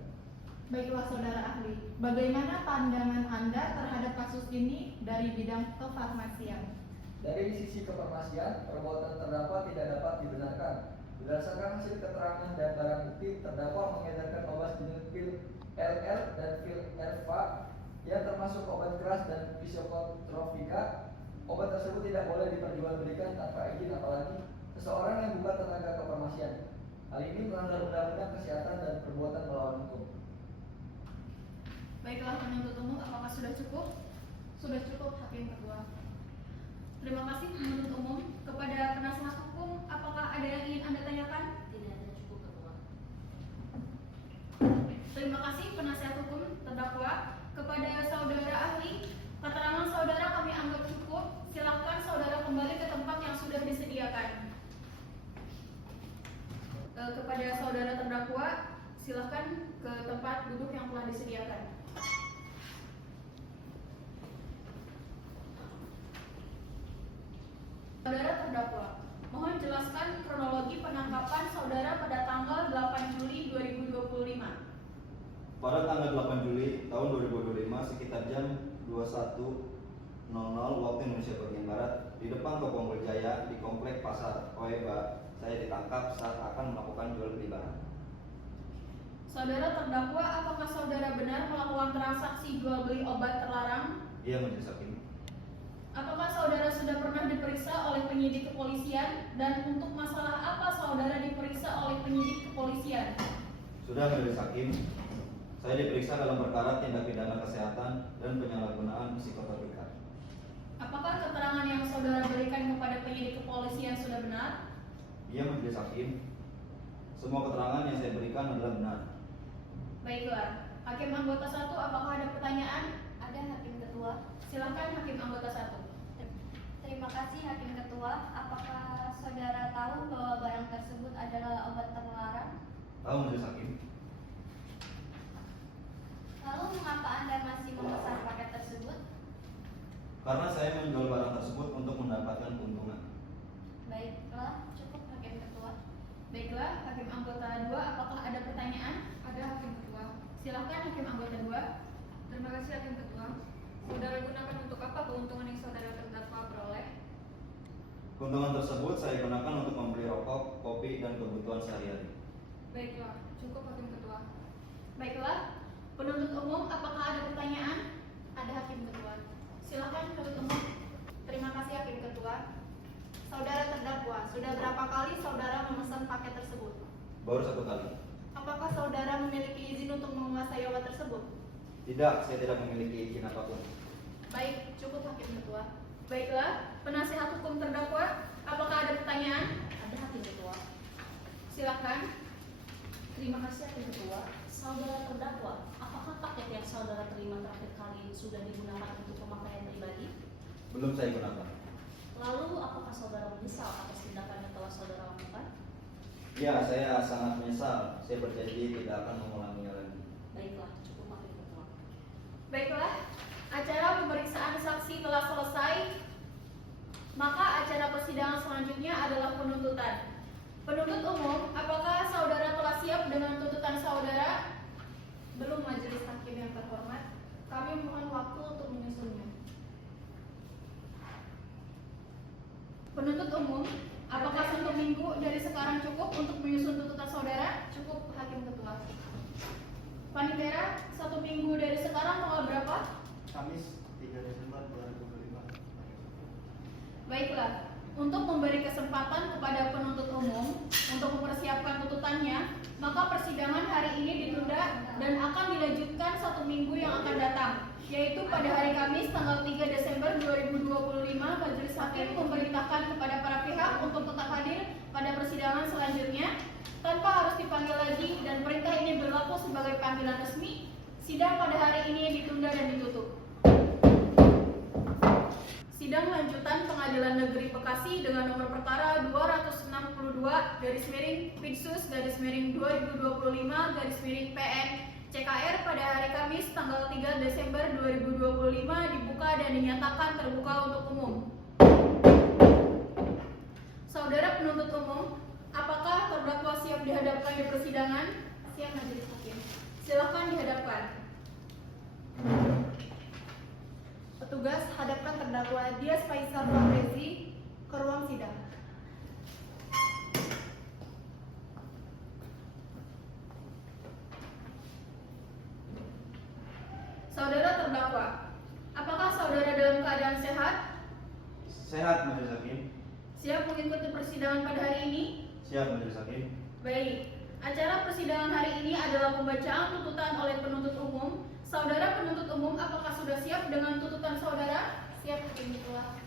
Baiklah saudara ahli, bagaimana pandangan Anda terhadap kasus ini dari bidang kefarmasian? Dari sisi kefarmasian, perbuatan terdakwa tidak dapat dibenarkan. Berdasarkan hasil keterangan dan barang bukti, terdakwa mengedarkan obat jenis pil LL dan pil Elva yang termasuk obat keras dan psikotropika. Obat tersebut tidak boleh diperjualbelikan tanpa izin, apalagi seseorang yang bukan tenaga kefarmasian. Hal ini melanggar Undang-Undang Kesehatan dan perbuatan melawan hukum. Baiklah penuntut umum, apakah sudah cukup? Sudah cukup hakim ketua. Terima kasih penuntut umum. Kepada penasihat hukum, apakah ada yang ingin Anda tanyakan? Tidak ada, cukup ketua. Terima kasih penasihat hukum terdakwa. Kepada saudara ahli, keterangan saudara kami anggap cukup. Silakan saudara kembali ke tempat yang sudah disediakan. Kepada saudara terdakwa, silakan ke tempat duduk yang telah disediakan. Saudara terdakwa, mohon jelaskan kronologi penangkapan saudara pada tanggal 8 Juli 2025. Pada tanggal 8 Juli tahun 2025 sekitar jam 21 waktu Indonesia bagian Barat di depan Toko Jaya di Komplek Pasar Oeba. Saya ditangkap saat akan melakukan jual beli barang. Saudara terdakwa, apakah saudara benar melakukan transaksi jual beli obat terlarang? Iya, Majelis Hakim. Apakah saudara sudah pernah diperiksa oleh penyidik kepolisian dan untuk masalah apa saudara diperiksa oleh penyidik kepolisian? Sudah, Majelis Hakim. Saya diperiksa dalam perkara tindak pidana kesehatan dan penyalahgunaan psikotropika. Apakah keterangan yang saudara berikan kepada penyidik kepolisian sudah benar? Iya, Majelis Hakim. Semua keterangan yang saya berikan adalah benar. Baiklah, Hakim anggota 1, apakah ada pertanyaan? Ada Hakim Ketua. Silakan Hakim anggota 1. Terima kasih Hakim Ketua. Apakah saudara tahu bahwa barang tersebut adalah obat terlarang? Tahu, Majelis Hakim. Lalu mengapa Anda masih memesan paket tersebut? Karena saya menjual barang tersebut untuk mendapatkan keuntungan. Baiklah, cukup Hakim Ketua. Baiklah, Hakim anggota 2, apakah ada pertanyaan? Ada Hakim Ketua. Silakan Hakim anggota 2. Terima kasih Hakim Ketua. Saudara gunakan untuk apa keuntungan yang saudara terdakwa peroleh? Keuntungan tersebut saya gunakan untuk membeli rokok, kopi, dan kebutuhan sehari-hari. Baiklah, cukup Hakim Ketua. Baiklah, penuntut umum, apakah ada pertanyaan? Ada Hakim Ketua. Silakan penuntut umum. Terima kasih Hakim Ketua. Saudara terdakwa, sudah berapa kali saudara memesan paket tersebut? Baru 1 kali. Apakah saudara memiliki izin untuk menguasai obat tersebut? Tidak, saya tidak memiliki izin apapun. Baik, cukup Hakim Ketua. Baiklah, penasihat hukum terdakwa, apakah ada pertanyaan? Ada Hakim Ketua. Silakan. Terima kasih Hakim Ketua. Saudara terdakwa, apakah paket yang saudara terima terakhir kali sudah digunakan untuk pemakaian pribadi? Belum saya gunakan. Lalu, apakah saudara menyesal atas tindakan yang telah saudara lakukan? Ya, saya sangat menyesal. Saya berjanji tidak akan mengulanginya lagi. Baiklah, cukup Hakim Ketua. Baiklah, acara pemeriksaan saksi telah selesai. Maka acara persidangan selanjutnya adalah penuntutan. Penuntut umum, apakah saudara telah siap dengan tuntutan saudara? Belum, Majelis Hakim yang terhormat. Kami mohon waktu untuk menyusunnya. Penuntut umum, apakah 1 minggu dari sekarang cukup untuk menyusun tuntutan saudara? Cukup Hakim Ketua. Panitera, 1 minggu dari sekarang tanggal berapa? Kamis 3 Desember 2025. Baiklah, untuk memberi kesempatan kepada penuntut umum untuk mempersiapkan tuntutannya, maka persidangan hari ini ditunda dan akan dilanjutkan 1 minggu yang akan datang, yaitu pada hari Kamis tanggal 3 Desember 2025. Majelis Hakim memerintahkan kepada para pihak untuk tetap hadir pada persidangan selanjutnya tanpa harus dipanggil lagi, dan perintah ini berlaku sebagai panggilan resmi. Sidang pada hari ini ditunda dan ditutup. Sidang lanjutan Pengadilan Negeri Bekasi dengan nomor perkara 262/Pidsus/2025/PN CKR pada hari Kamis tanggal 3 Desember 2025 dibuka dan dinyatakan terbuka untuk umum. Saudara penuntut umum, apakah terdakwa siap dihadapkan di persidangan? Siap, Majelis Hakim. Silakan dihadapkan. Petugas, hadapkan terdakwa Dias Faisal Fahrezi ke ruang sidang. Saudara terdakwa, apakah saudara dalam keadaan sehat? Sehat, Majelis Hakim. Siap mengikuti persidangan pada hari ini? Siap, Majelis Hakim. Baik, acara persidangan hari ini adalah pembacaan tuntutan oleh penuntut umum. Saudara penuntut umum, apakah sudah siap dengan tuntutan saudara? Siap, Hakim Ketua.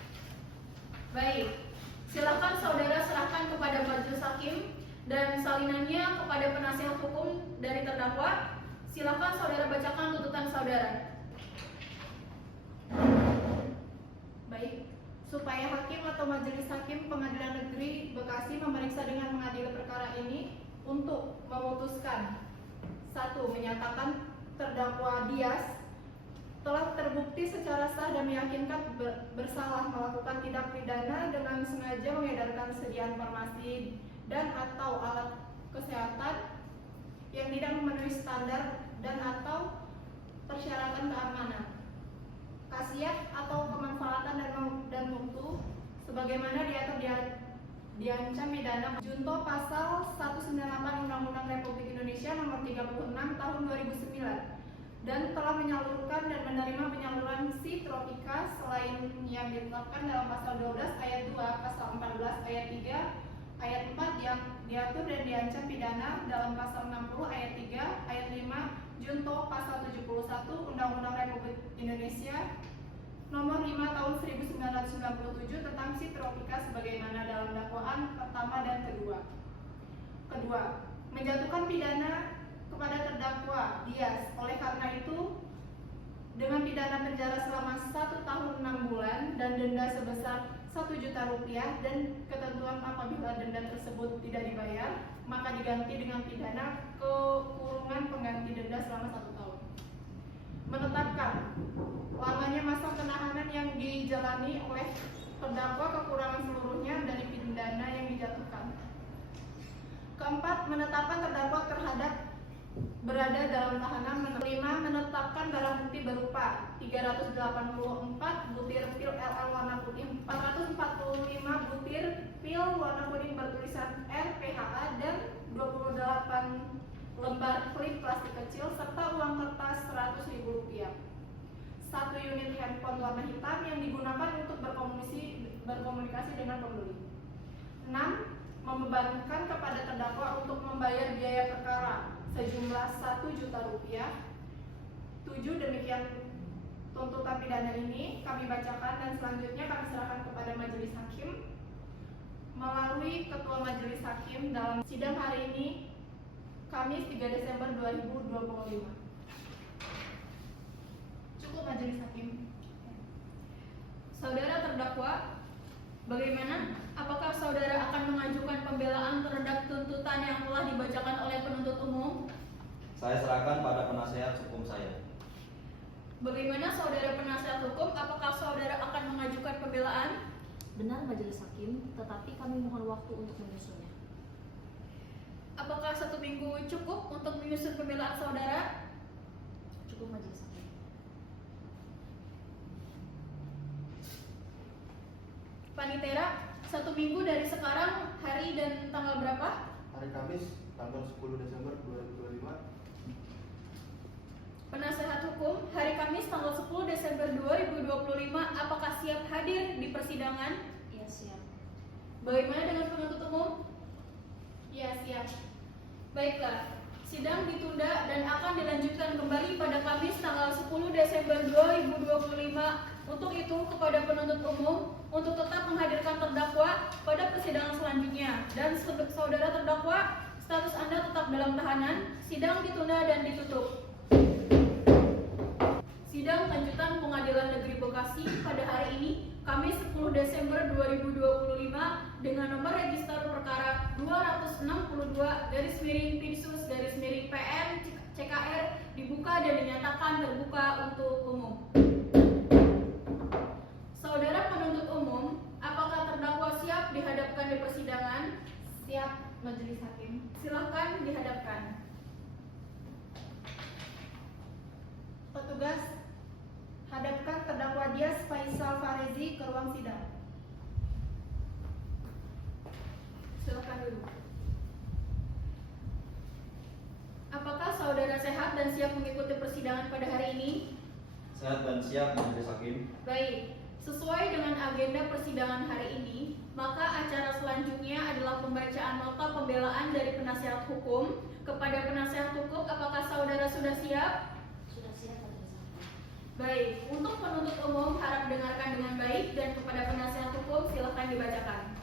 Baik, silakan saudara serahkan kepada majelis hakim dan salinannya kepada penasihat hukum dari terdakwa. Silakan saudara bacakan tuntutan saudara. Baik, supaya hakim atau majelis hakim Pengadilan Negeri Bekasi memeriksa dengan mengadili perkara ini untuk memutuskan: 1. Menyatakan terdakwa Dias telah terbukti secara sah dan meyakinkan bersalah melakukan tindak pidana dengan sengaja mengedarkan sediaan farmasi dan atau alat kesehatan yang tidak memenuhi standar dan atau persyaratan keamanan. khasiat atau kemanfaatan dan mutu sebagaimana diancam pidana junto pasal 198 Undang-Undang Republik Indonesia nomor 36 tahun 2009 dan telah menyalurkan dan menerima penyaluran psikotropika selain yang ditetapkan dalam pasal 12 ayat 2, pasal 14 ayat 3, ayat 4 yang diatur dan diancam pidana dalam pasal 60 ayat 3, ayat 5 junto pasal 71 Undang-Undang Republik Indonesia nomor 5 tahun 1997 tentang psikotropika sebagaimana dalam dakwaan pertama dan kedua. Kedua, menjatuhkan pidana kepada terdakwa Dias. Oleh karena itu, dengan pidana penjara selama 1 tahun 6 bulan dan denda sebesar 1 juta rupiah dan ketentuan apabila denda tersebut tidak dibayar, maka diganti dengan pidana kekurungan pengganti denda selama 1 tahun. Menetapkan lamanya masa penahanan yang dijalani oleh terdakwa kekurangan seluruhnya dari pidana yang dijatuhkan. Keempat, menetapkan terdakwa terhadap berada dalam tahanan. Kelima, menetapkan barang bukti berupa 384 butir pil LL warna putih, 445 butir pil warna kuning bertulisan RPHA dan 28 lembar klip plastik kecil serta uang kertas Rp100.000. 1 unit handphone warna hitam yang digunakan untuk berkomunikasi dengan pembeli. 6. Membebankan kepada terdakwa untuk membayar biaya perkara sejumlah 1 juta rupiah. 7. Demikian tuntutan pidana ini kami bacakan dan selanjutnya kami serahkan kepada majelis hakim melalui ketua majelis hakim dalam sidang hari ini Kamis 3 Desember 2025. Cukup majelis hakim. Saudara terdakwa, bagaimana? Apakah saudara akan mengajukan pembelaan terhadap tuntutan yang telah dibacakan oleh penuntut umum? Saya serahkan pada penasehat hukum saya. Bagaimana saudara penasihat hukum? Apakah saudara akan mengajukan pembelaan? Benar majelis hakim, tetapi kami mohon waktu untuk menyusunnya. Apakah 1 minggu cukup untuk menyusun pembelaan saudara? Cukup majelis hakim. Panitera, 1 minggu dari sekarang, hari dan tanggal berapa? Hari Kamis, tanggal 10 Desember 2025. Penasehat hukum, hari Kamis tanggal 10 Desember 2025, apakah siap hadir di persidangan? Iya, siap. Bagaimana dengan penuntut umum? Ya, siap. Baiklah, sidang ditunda dan akan dilanjutkan kembali pada Kamis tanggal 10 Desember 2025. Untuk itu, kepada penuntut umum untuk tetap menghadirkan terdakwa pada persidangan selanjutnya. Dan saudara terdakwa, status Anda tetap dalam tahanan. Sidang ditunda dan ditutup. Sidang lanjutan Pengadilan Negeri Bekasi pada hari ini, Kamis 10 Desember 2025 dengan nomor register perkara 262/PINSUS/PN CKR dibuka dan dinyatakan terbuka untuk umum. Saudara penuntut umum, apakah terdakwa siap dihadapkan di persidangan? Siap majelis hakim. Silahkan dihadapkan. Petugas, hadapkan terdakwa Dias Faisal Farezi ke ruang sidang. Silahkan duduk. Apakah saudara sehat dan siap mengikuti persidangan pada hari ini? Sehat dan siap majelis hakim. Baik, sesuai dengan agenda persidangan hari ini, maka acara selanjutnya adalah pembacaan nota pembelaan dari penasihat hukum. Kepada penasihat hukum, apakah saudara sudah siap? Sudah siap majelis hakim. Baik, untuk penuntut umum harap dengarkan dengan baik dan kepada penasihat hukum silakan dibacakan.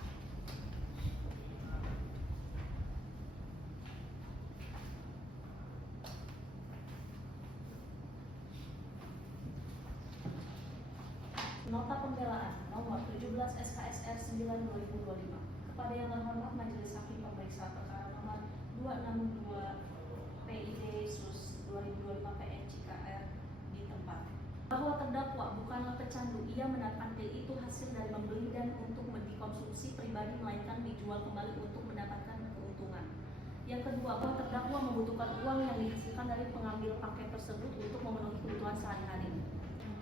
Nota pembelaan nomor 17 SKSR 9/2025 kepada yang terhormat Majelis Hakim Pemeriksa Perkara nomor 262 PID/2025 PN CKR di tempat bahwa terdakwa bukanlah pecandu. Ia mendapat pil itu hasil dari membeli dan untuk dikonsumsi pribadi, melainkan dijual kembali untuk mendapatkan keuntungan. Yang kedua, bahwa terdakwa membutuhkan uang yang dihasilkan dari pengambil paket tersebut untuk memenuhi kebutuhan sehari-hari.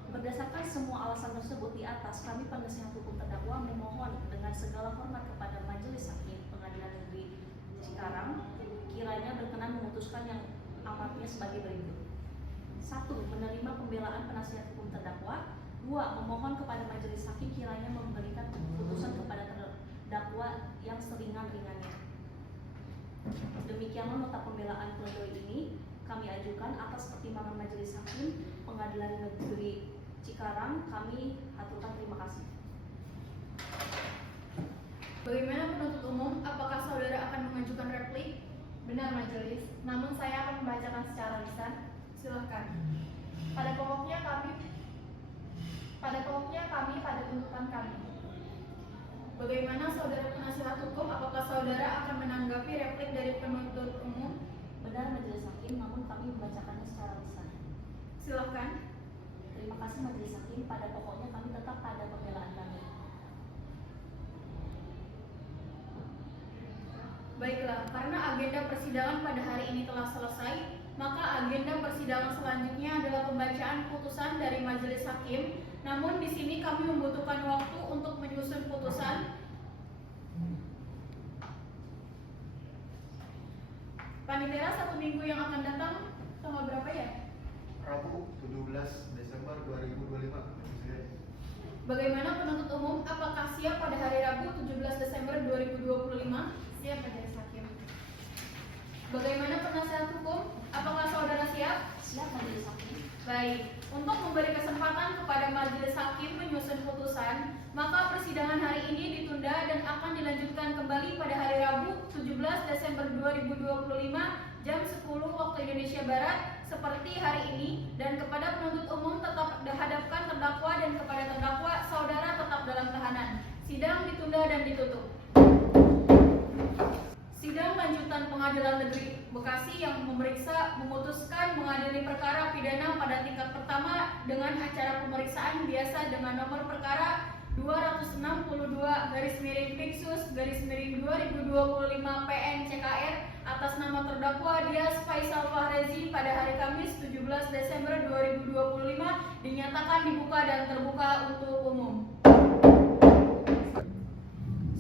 Berdasarkan semua alasan tersebut di atas, kami penasihat hukum terdakwa memohon dengan segala hormat kepada Majelis Hakim Pengadilan Negeri Cikarang kiranya berkenan memutuskan yang amatnya sebagai berikut. 1. Menerima pembelaan penasihat hukum terdakwa. 2. Memohon kepada Majelis Hakim kiranya memberikan putusan kepada terdakwa yang seringan-ringannya. Demikianlah nota pembelaan pledoi ini kami ajukan atas pertimbangan Majelis Hakim Pengadilan Negeri Cikarang. Kami haturkan terima kasih. Bagaimana penuntut umum? Apakah saudara akan mengajukan replik? Benar majelis, namun saya akan membacakan secara lisan. Silahkan. Pada pokoknya kami pada tuntutan kami. Bagaimana saudara penasihat hukum? Apakah saudara akan menanggapi replik dari penuntut umum? Benar Majelis Hakim, namun kami membacakannya secara lisan. Silahkan. Terima kasih Majelis Hakim, pada pokoknya kami tetap pada pembelaan kami. Baiklah, karena agenda persidangan pada hari ini telah selesai, maka agenda persidangan selanjutnya adalah pembacaan putusan dari Majelis Hakim. Namun di sini kami membutuhkan waktu untuk menyusun putusan. Panitera, 1 minggu yang akan datang tanggal berapa ya? Rabu 17 Desember 2025. Bagaimana penuntut umum? Apakah siap pada hari Rabu 17 Desember 2025? Siap majelis hakim. Bagaimana penasihat hukum? Apakah saudara siap? Siap Majelis Hakim. Baik, untuk memberi kesempatan kepada Majelis Hakim menyusun putusan, maka persidangan hari ini ditunda dan akan dilanjutkan kembali pada hari Rabu 17 Desember 2025 jam 10 waktu Indonesia Barat seperti hari ini, dan kepada penuntut umum tetap dihadapkan terdakwa dan kepada terdakwa saudara tetap dalam tahanan. Sidang ditunda dan ditutup. Sidang lanjutan Pengadilan Negeri Bekasi yang memutuskan mengadili perkara pidana pada tingkat pertama dengan acara pemeriksaan biasa dengan nomor perkara 262/Piksus/2025 PN CKR atas nama terdakwa Dias Faisal Fahrezi pada hari Kamis 17 Desember 2025 dinyatakan dibuka dan terbuka untuk umum.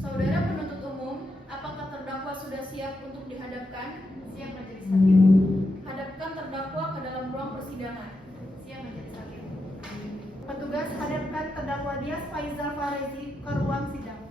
Saudara penuntut umum, apakah terdakwa sudah siap untuk dihadapkan? Siap majelis hakim. Hadapkan terdakwa ke dalam ruang persidangan. Siap majelis hakim. Petugas hadapkan terdakwa Dias Faisal Fahrezi ke ruang sidang.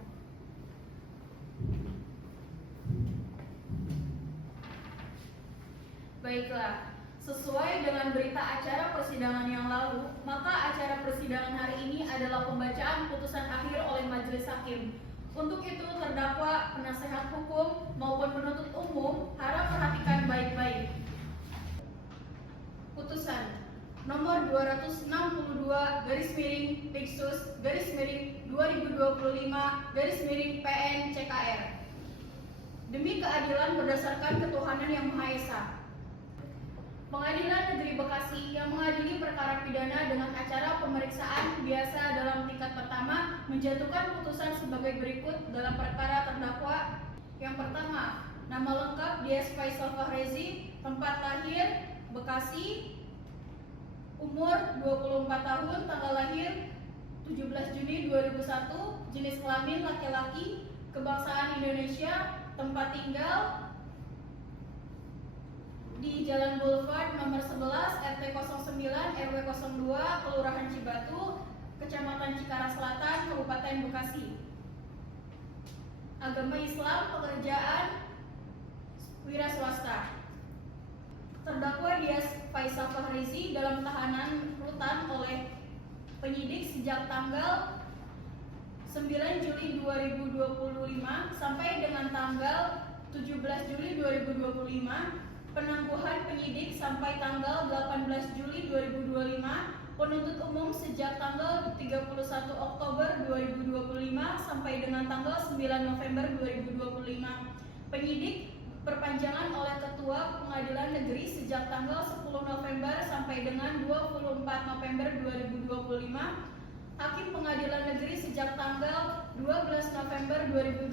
Baiklah, sesuai dengan berita acara persidangan yang lalu, maka acara persidangan hari ini adalah pembacaan putusan akhir oleh Majelis Hakim. Untuk itu, terdakwa, penasehat hukum, maupun penuntut umum harap perhatikan baik-baik. Putusan nomor 260/Piksus/2025/PN CKR. Demi keadilan berdasarkan ketuhanan yang Maha Esa, Pengadilan Negeri Bekasi yang mengadili perkara pidana dengan acara pemeriksaan biasa dalam tingkat pertama menjatuhkan putusan sebagai berikut dalam perkara terdakwa. Yang pertama, nama lengkap Dias Faisal Fahrezi, tempat lahir Bekasi, umur 24 tahun, tanggal lahir 17 Juni 2001, jenis kelamin laki-laki, kebangsaan Indonesia, tempat tinggal di Jalan Boulevard nomor 11 RT 09 RW 02 Kelurahan Cibatu, Kecamatan Cikarang Selatan, Kabupaten Bekasi. Agama Islam, pekerjaan wira swasta. Terdakwa Dias Faisal Fahrezi dalam tahanan rutan oleh penyidik sejak tanggal 9 Juli 2025 sampai dengan tanggal 17 Juli 2025. Penangguhan penyidik sampai tanggal 18 Juli 2025, penuntut umum sejak tanggal 31 Oktober 2025 sampai dengan tanggal 9 November 2025. Penyidik perpanjangan oleh Ketua Pengadilan Negeri sejak tanggal 10 November sampai dengan 24 November 2025. Hakim Pengadilan Negeri sejak tanggal 12 November 2025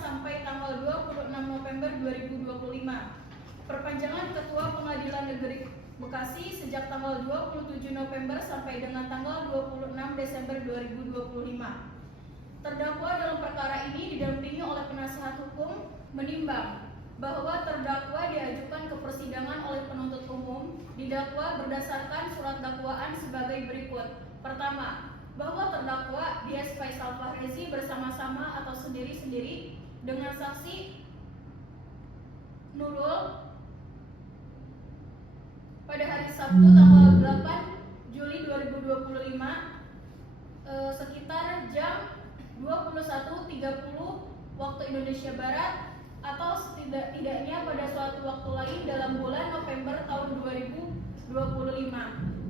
sampai tanggal 26 November 2025. Perpanjangan Ketua Pengadilan Negeri Bekasi sejak tanggal 27 November sampai dengan tanggal 26 Desember 2025. Terdakwa dalam perkara ini didampingi oleh penasihat hukum menimbang bahwa terdakwa diajukan ke persidangan oleh penuntut umum didakwa berdasarkan surat dakwaan sebagai berikut. Pertama, bahwa terdakwa Dias Faisal Fahrezi bersama-sama atau sendiri-sendiri dengan saksi Nurul pada hari Sabtu tanggal 8 Juli 2025 sekitar jam 21.30 waktu Indonesia Barat atau setidak-tidaknya pada suatu waktu lain dalam bulan November tahun 2025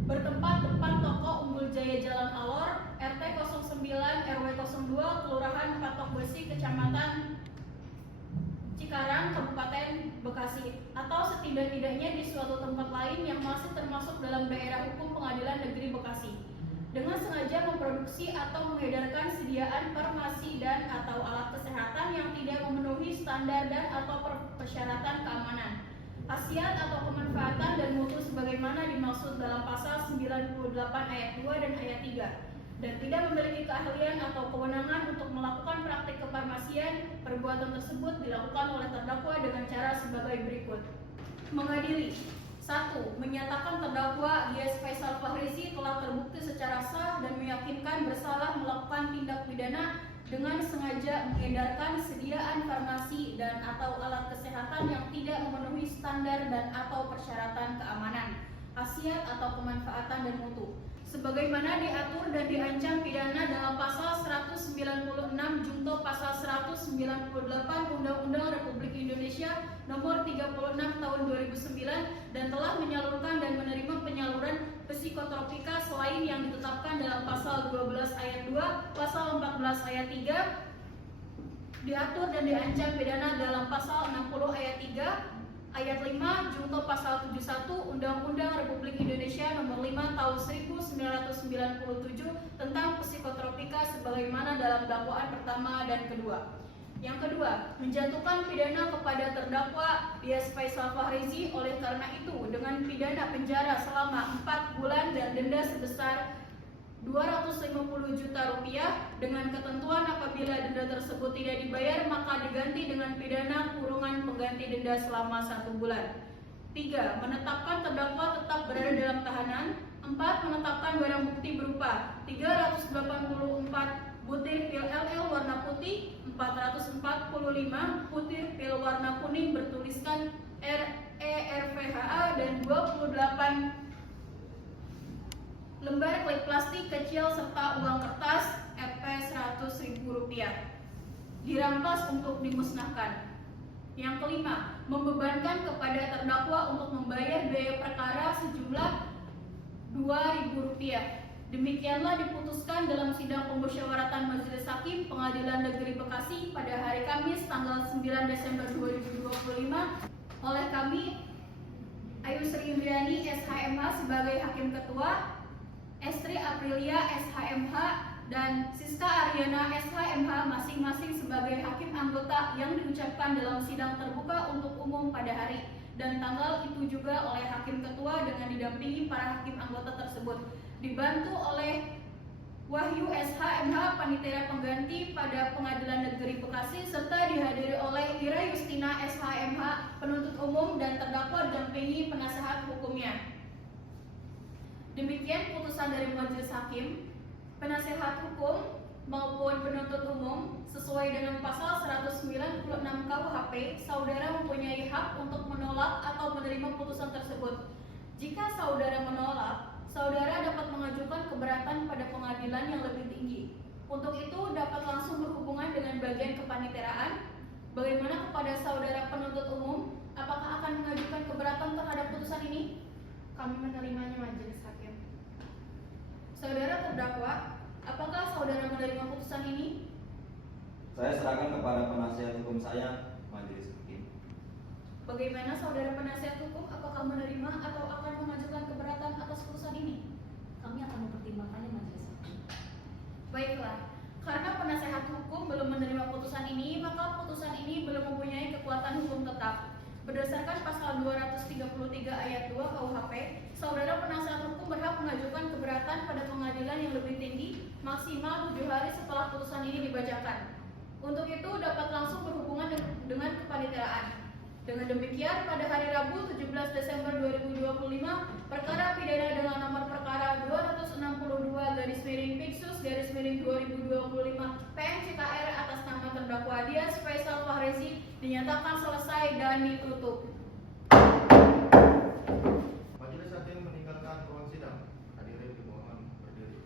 bertempat depan toko Unggul Jaya Jalan Alor RT 09 RW 02 Kelurahan Patok Besi Kecamatan Cikarang Kabupaten Bekasi atau setidak-tidaknya di suatu tempat lain yang masih termasuk dalam daerah hukum Pengadilan Negeri Bekasi dengan sengaja memproduksi atau mengedarkan sediaan farmasi dan atau alat kesehatan yang tidak memenuhi standar dan atau persyaratan keamanan, khasiat atau pemanfaatan dan mutu sebagaimana dimaksud dalam pasal 98 ayat 2 dan ayat 3 dan tidak memiliki keahlian atau kewenangan untuk melakukan praktik kefarmasian. Perbuatan tersebut dilakukan oleh terdakwa dengan cara sebagai berikut. Mengadili: 1. Menyatakan terdakwa Dias Faisal Fahrezi telah terbukti secara sah dan meyakinkan bersalah melakukan tindak pidana dengan sengaja mengedarkan sediaan farmasi dan atau alat kesehatan yang tidak memenuhi standar dan atau persyaratan keamanan, khasiat atau pemanfaatan dan mutu sebagaimana diatur dan diancam pidana dalam pasal 196 junto pasal 198 Undang-Undang Republik Indonesia Nomor 36 Tahun 2009 dan telah menyalurkan dan menerima penyaluran psikotropika selain yang ditetapkan dalam pasal 12 ayat 2, pasal 14 ayat 3 diatur dan diancam pidana dalam pasal 60 ayat 3 Ayat 5 junto pasal 71 Undang-Undang Republik Indonesia Nomor 5 Tahun 1997 tentang psikotropika sebagaimana dalam dakwaan pertama dan kedua. Yang kedua, menjatuhkan pidana kepada terdakwa Dias Faisal Fahrezi oleh karena itu dengan pidana penjara selama 4 bulan dan denda sebesar 250 juta rupiah dengan ketentuan apabila denda tersebut tidak dibayar maka diganti dengan pidana kurungan pengganti denda selama 1 bulan. 3. Menetapkan terdakwa tetap berada dalam tahanan. 4. Menetapkan barang bukti berupa 384 butir pil LL warna putih, 445 butir pil warna kuning bertuliskan RERVHA dan 28 lembar klip plastik kecil serta uang kertas Rp 100.000 dirampas untuk dimusnahkan. Yang kelima, membebankan kepada terdakwa untuk membayar biaya perkara sejumlah Rp2.000. Demikianlah diputuskan dalam sidang pemusyawaratan Majelis Hakim Pengadilan Negeri Bekasi pada hari Kamis tanggal 9 Desember 2025 oleh kami Ayu Sri Indriani SHMH sebagai Hakim Ketua, Estri Aprilia SHMH dan Siska Aryana SHMH masing-masing sebagai hakim anggota yang diucapkan dalam sidang terbuka untuk umum pada hari dan tanggal itu juga oleh hakim ketua dengan didampingi para hakim anggota tersebut, dibantu oleh Wahyu SHMH Panitera Pengganti pada Pengadilan Negeri Bekasi serta dihadiri oleh Ira Yustina SHMH penuntut umum dan terdakwa didampingi penasehat hukumnya. Demikian putusan dari Majelis Hakim. Penasehat hukum maupun penuntut umum sesuai dengan pasal 196 KUHP, saudara mempunyai hak untuk menolak atau menerima putusan tersebut. Jika saudara menolak, saudara dapat mengajukan keberatan pada pengadilan yang lebih tinggi. Untuk itu dapat langsung berhubungan dengan bagian kepaniteraan. Bagaimana kepada saudara penuntut umum, apakah akan mengajukan keberatan terhadap putusan ini? Kami menerimanya Majelis Hakim. Saudara terdakwa, apakah saudara menerima putusan ini? Saya serahkan kepada penasihat hukum saya, Majelis Hakim. Bagaimana saudara penasihat hukum, apakah menerima atau akan mengajukan keberatan atas putusan ini? Kami akan mempertimbangkannya Majelis Hakim. Baiklah, karena penasihat hukum belum menerima putusan ini, maka putusan ini belum mempunyai kekuatan hukum tetap. Berdasarkan pasal 233 ayat 2 KUHP, saudara penasihat hukum berhak mengajukan keberatan pada pengadilan yang lebih tinggi maksimal 7 hari setelah putusan ini dibacakan. Untuk itu dapat langsung berhubungan dengan kepaniteraan. Dengan demikian, pada hari Rabu 17 Desember 2025, perkara pidana dengan nomor perkara 262/Piksus/2025 PMCKR atas nama terdakwa Dias Faisal Fahrezi dinyatakan selesai dan ditutup. Majelis hakim meninggalkan ruang sidang. Hadirin dimohon berdiri.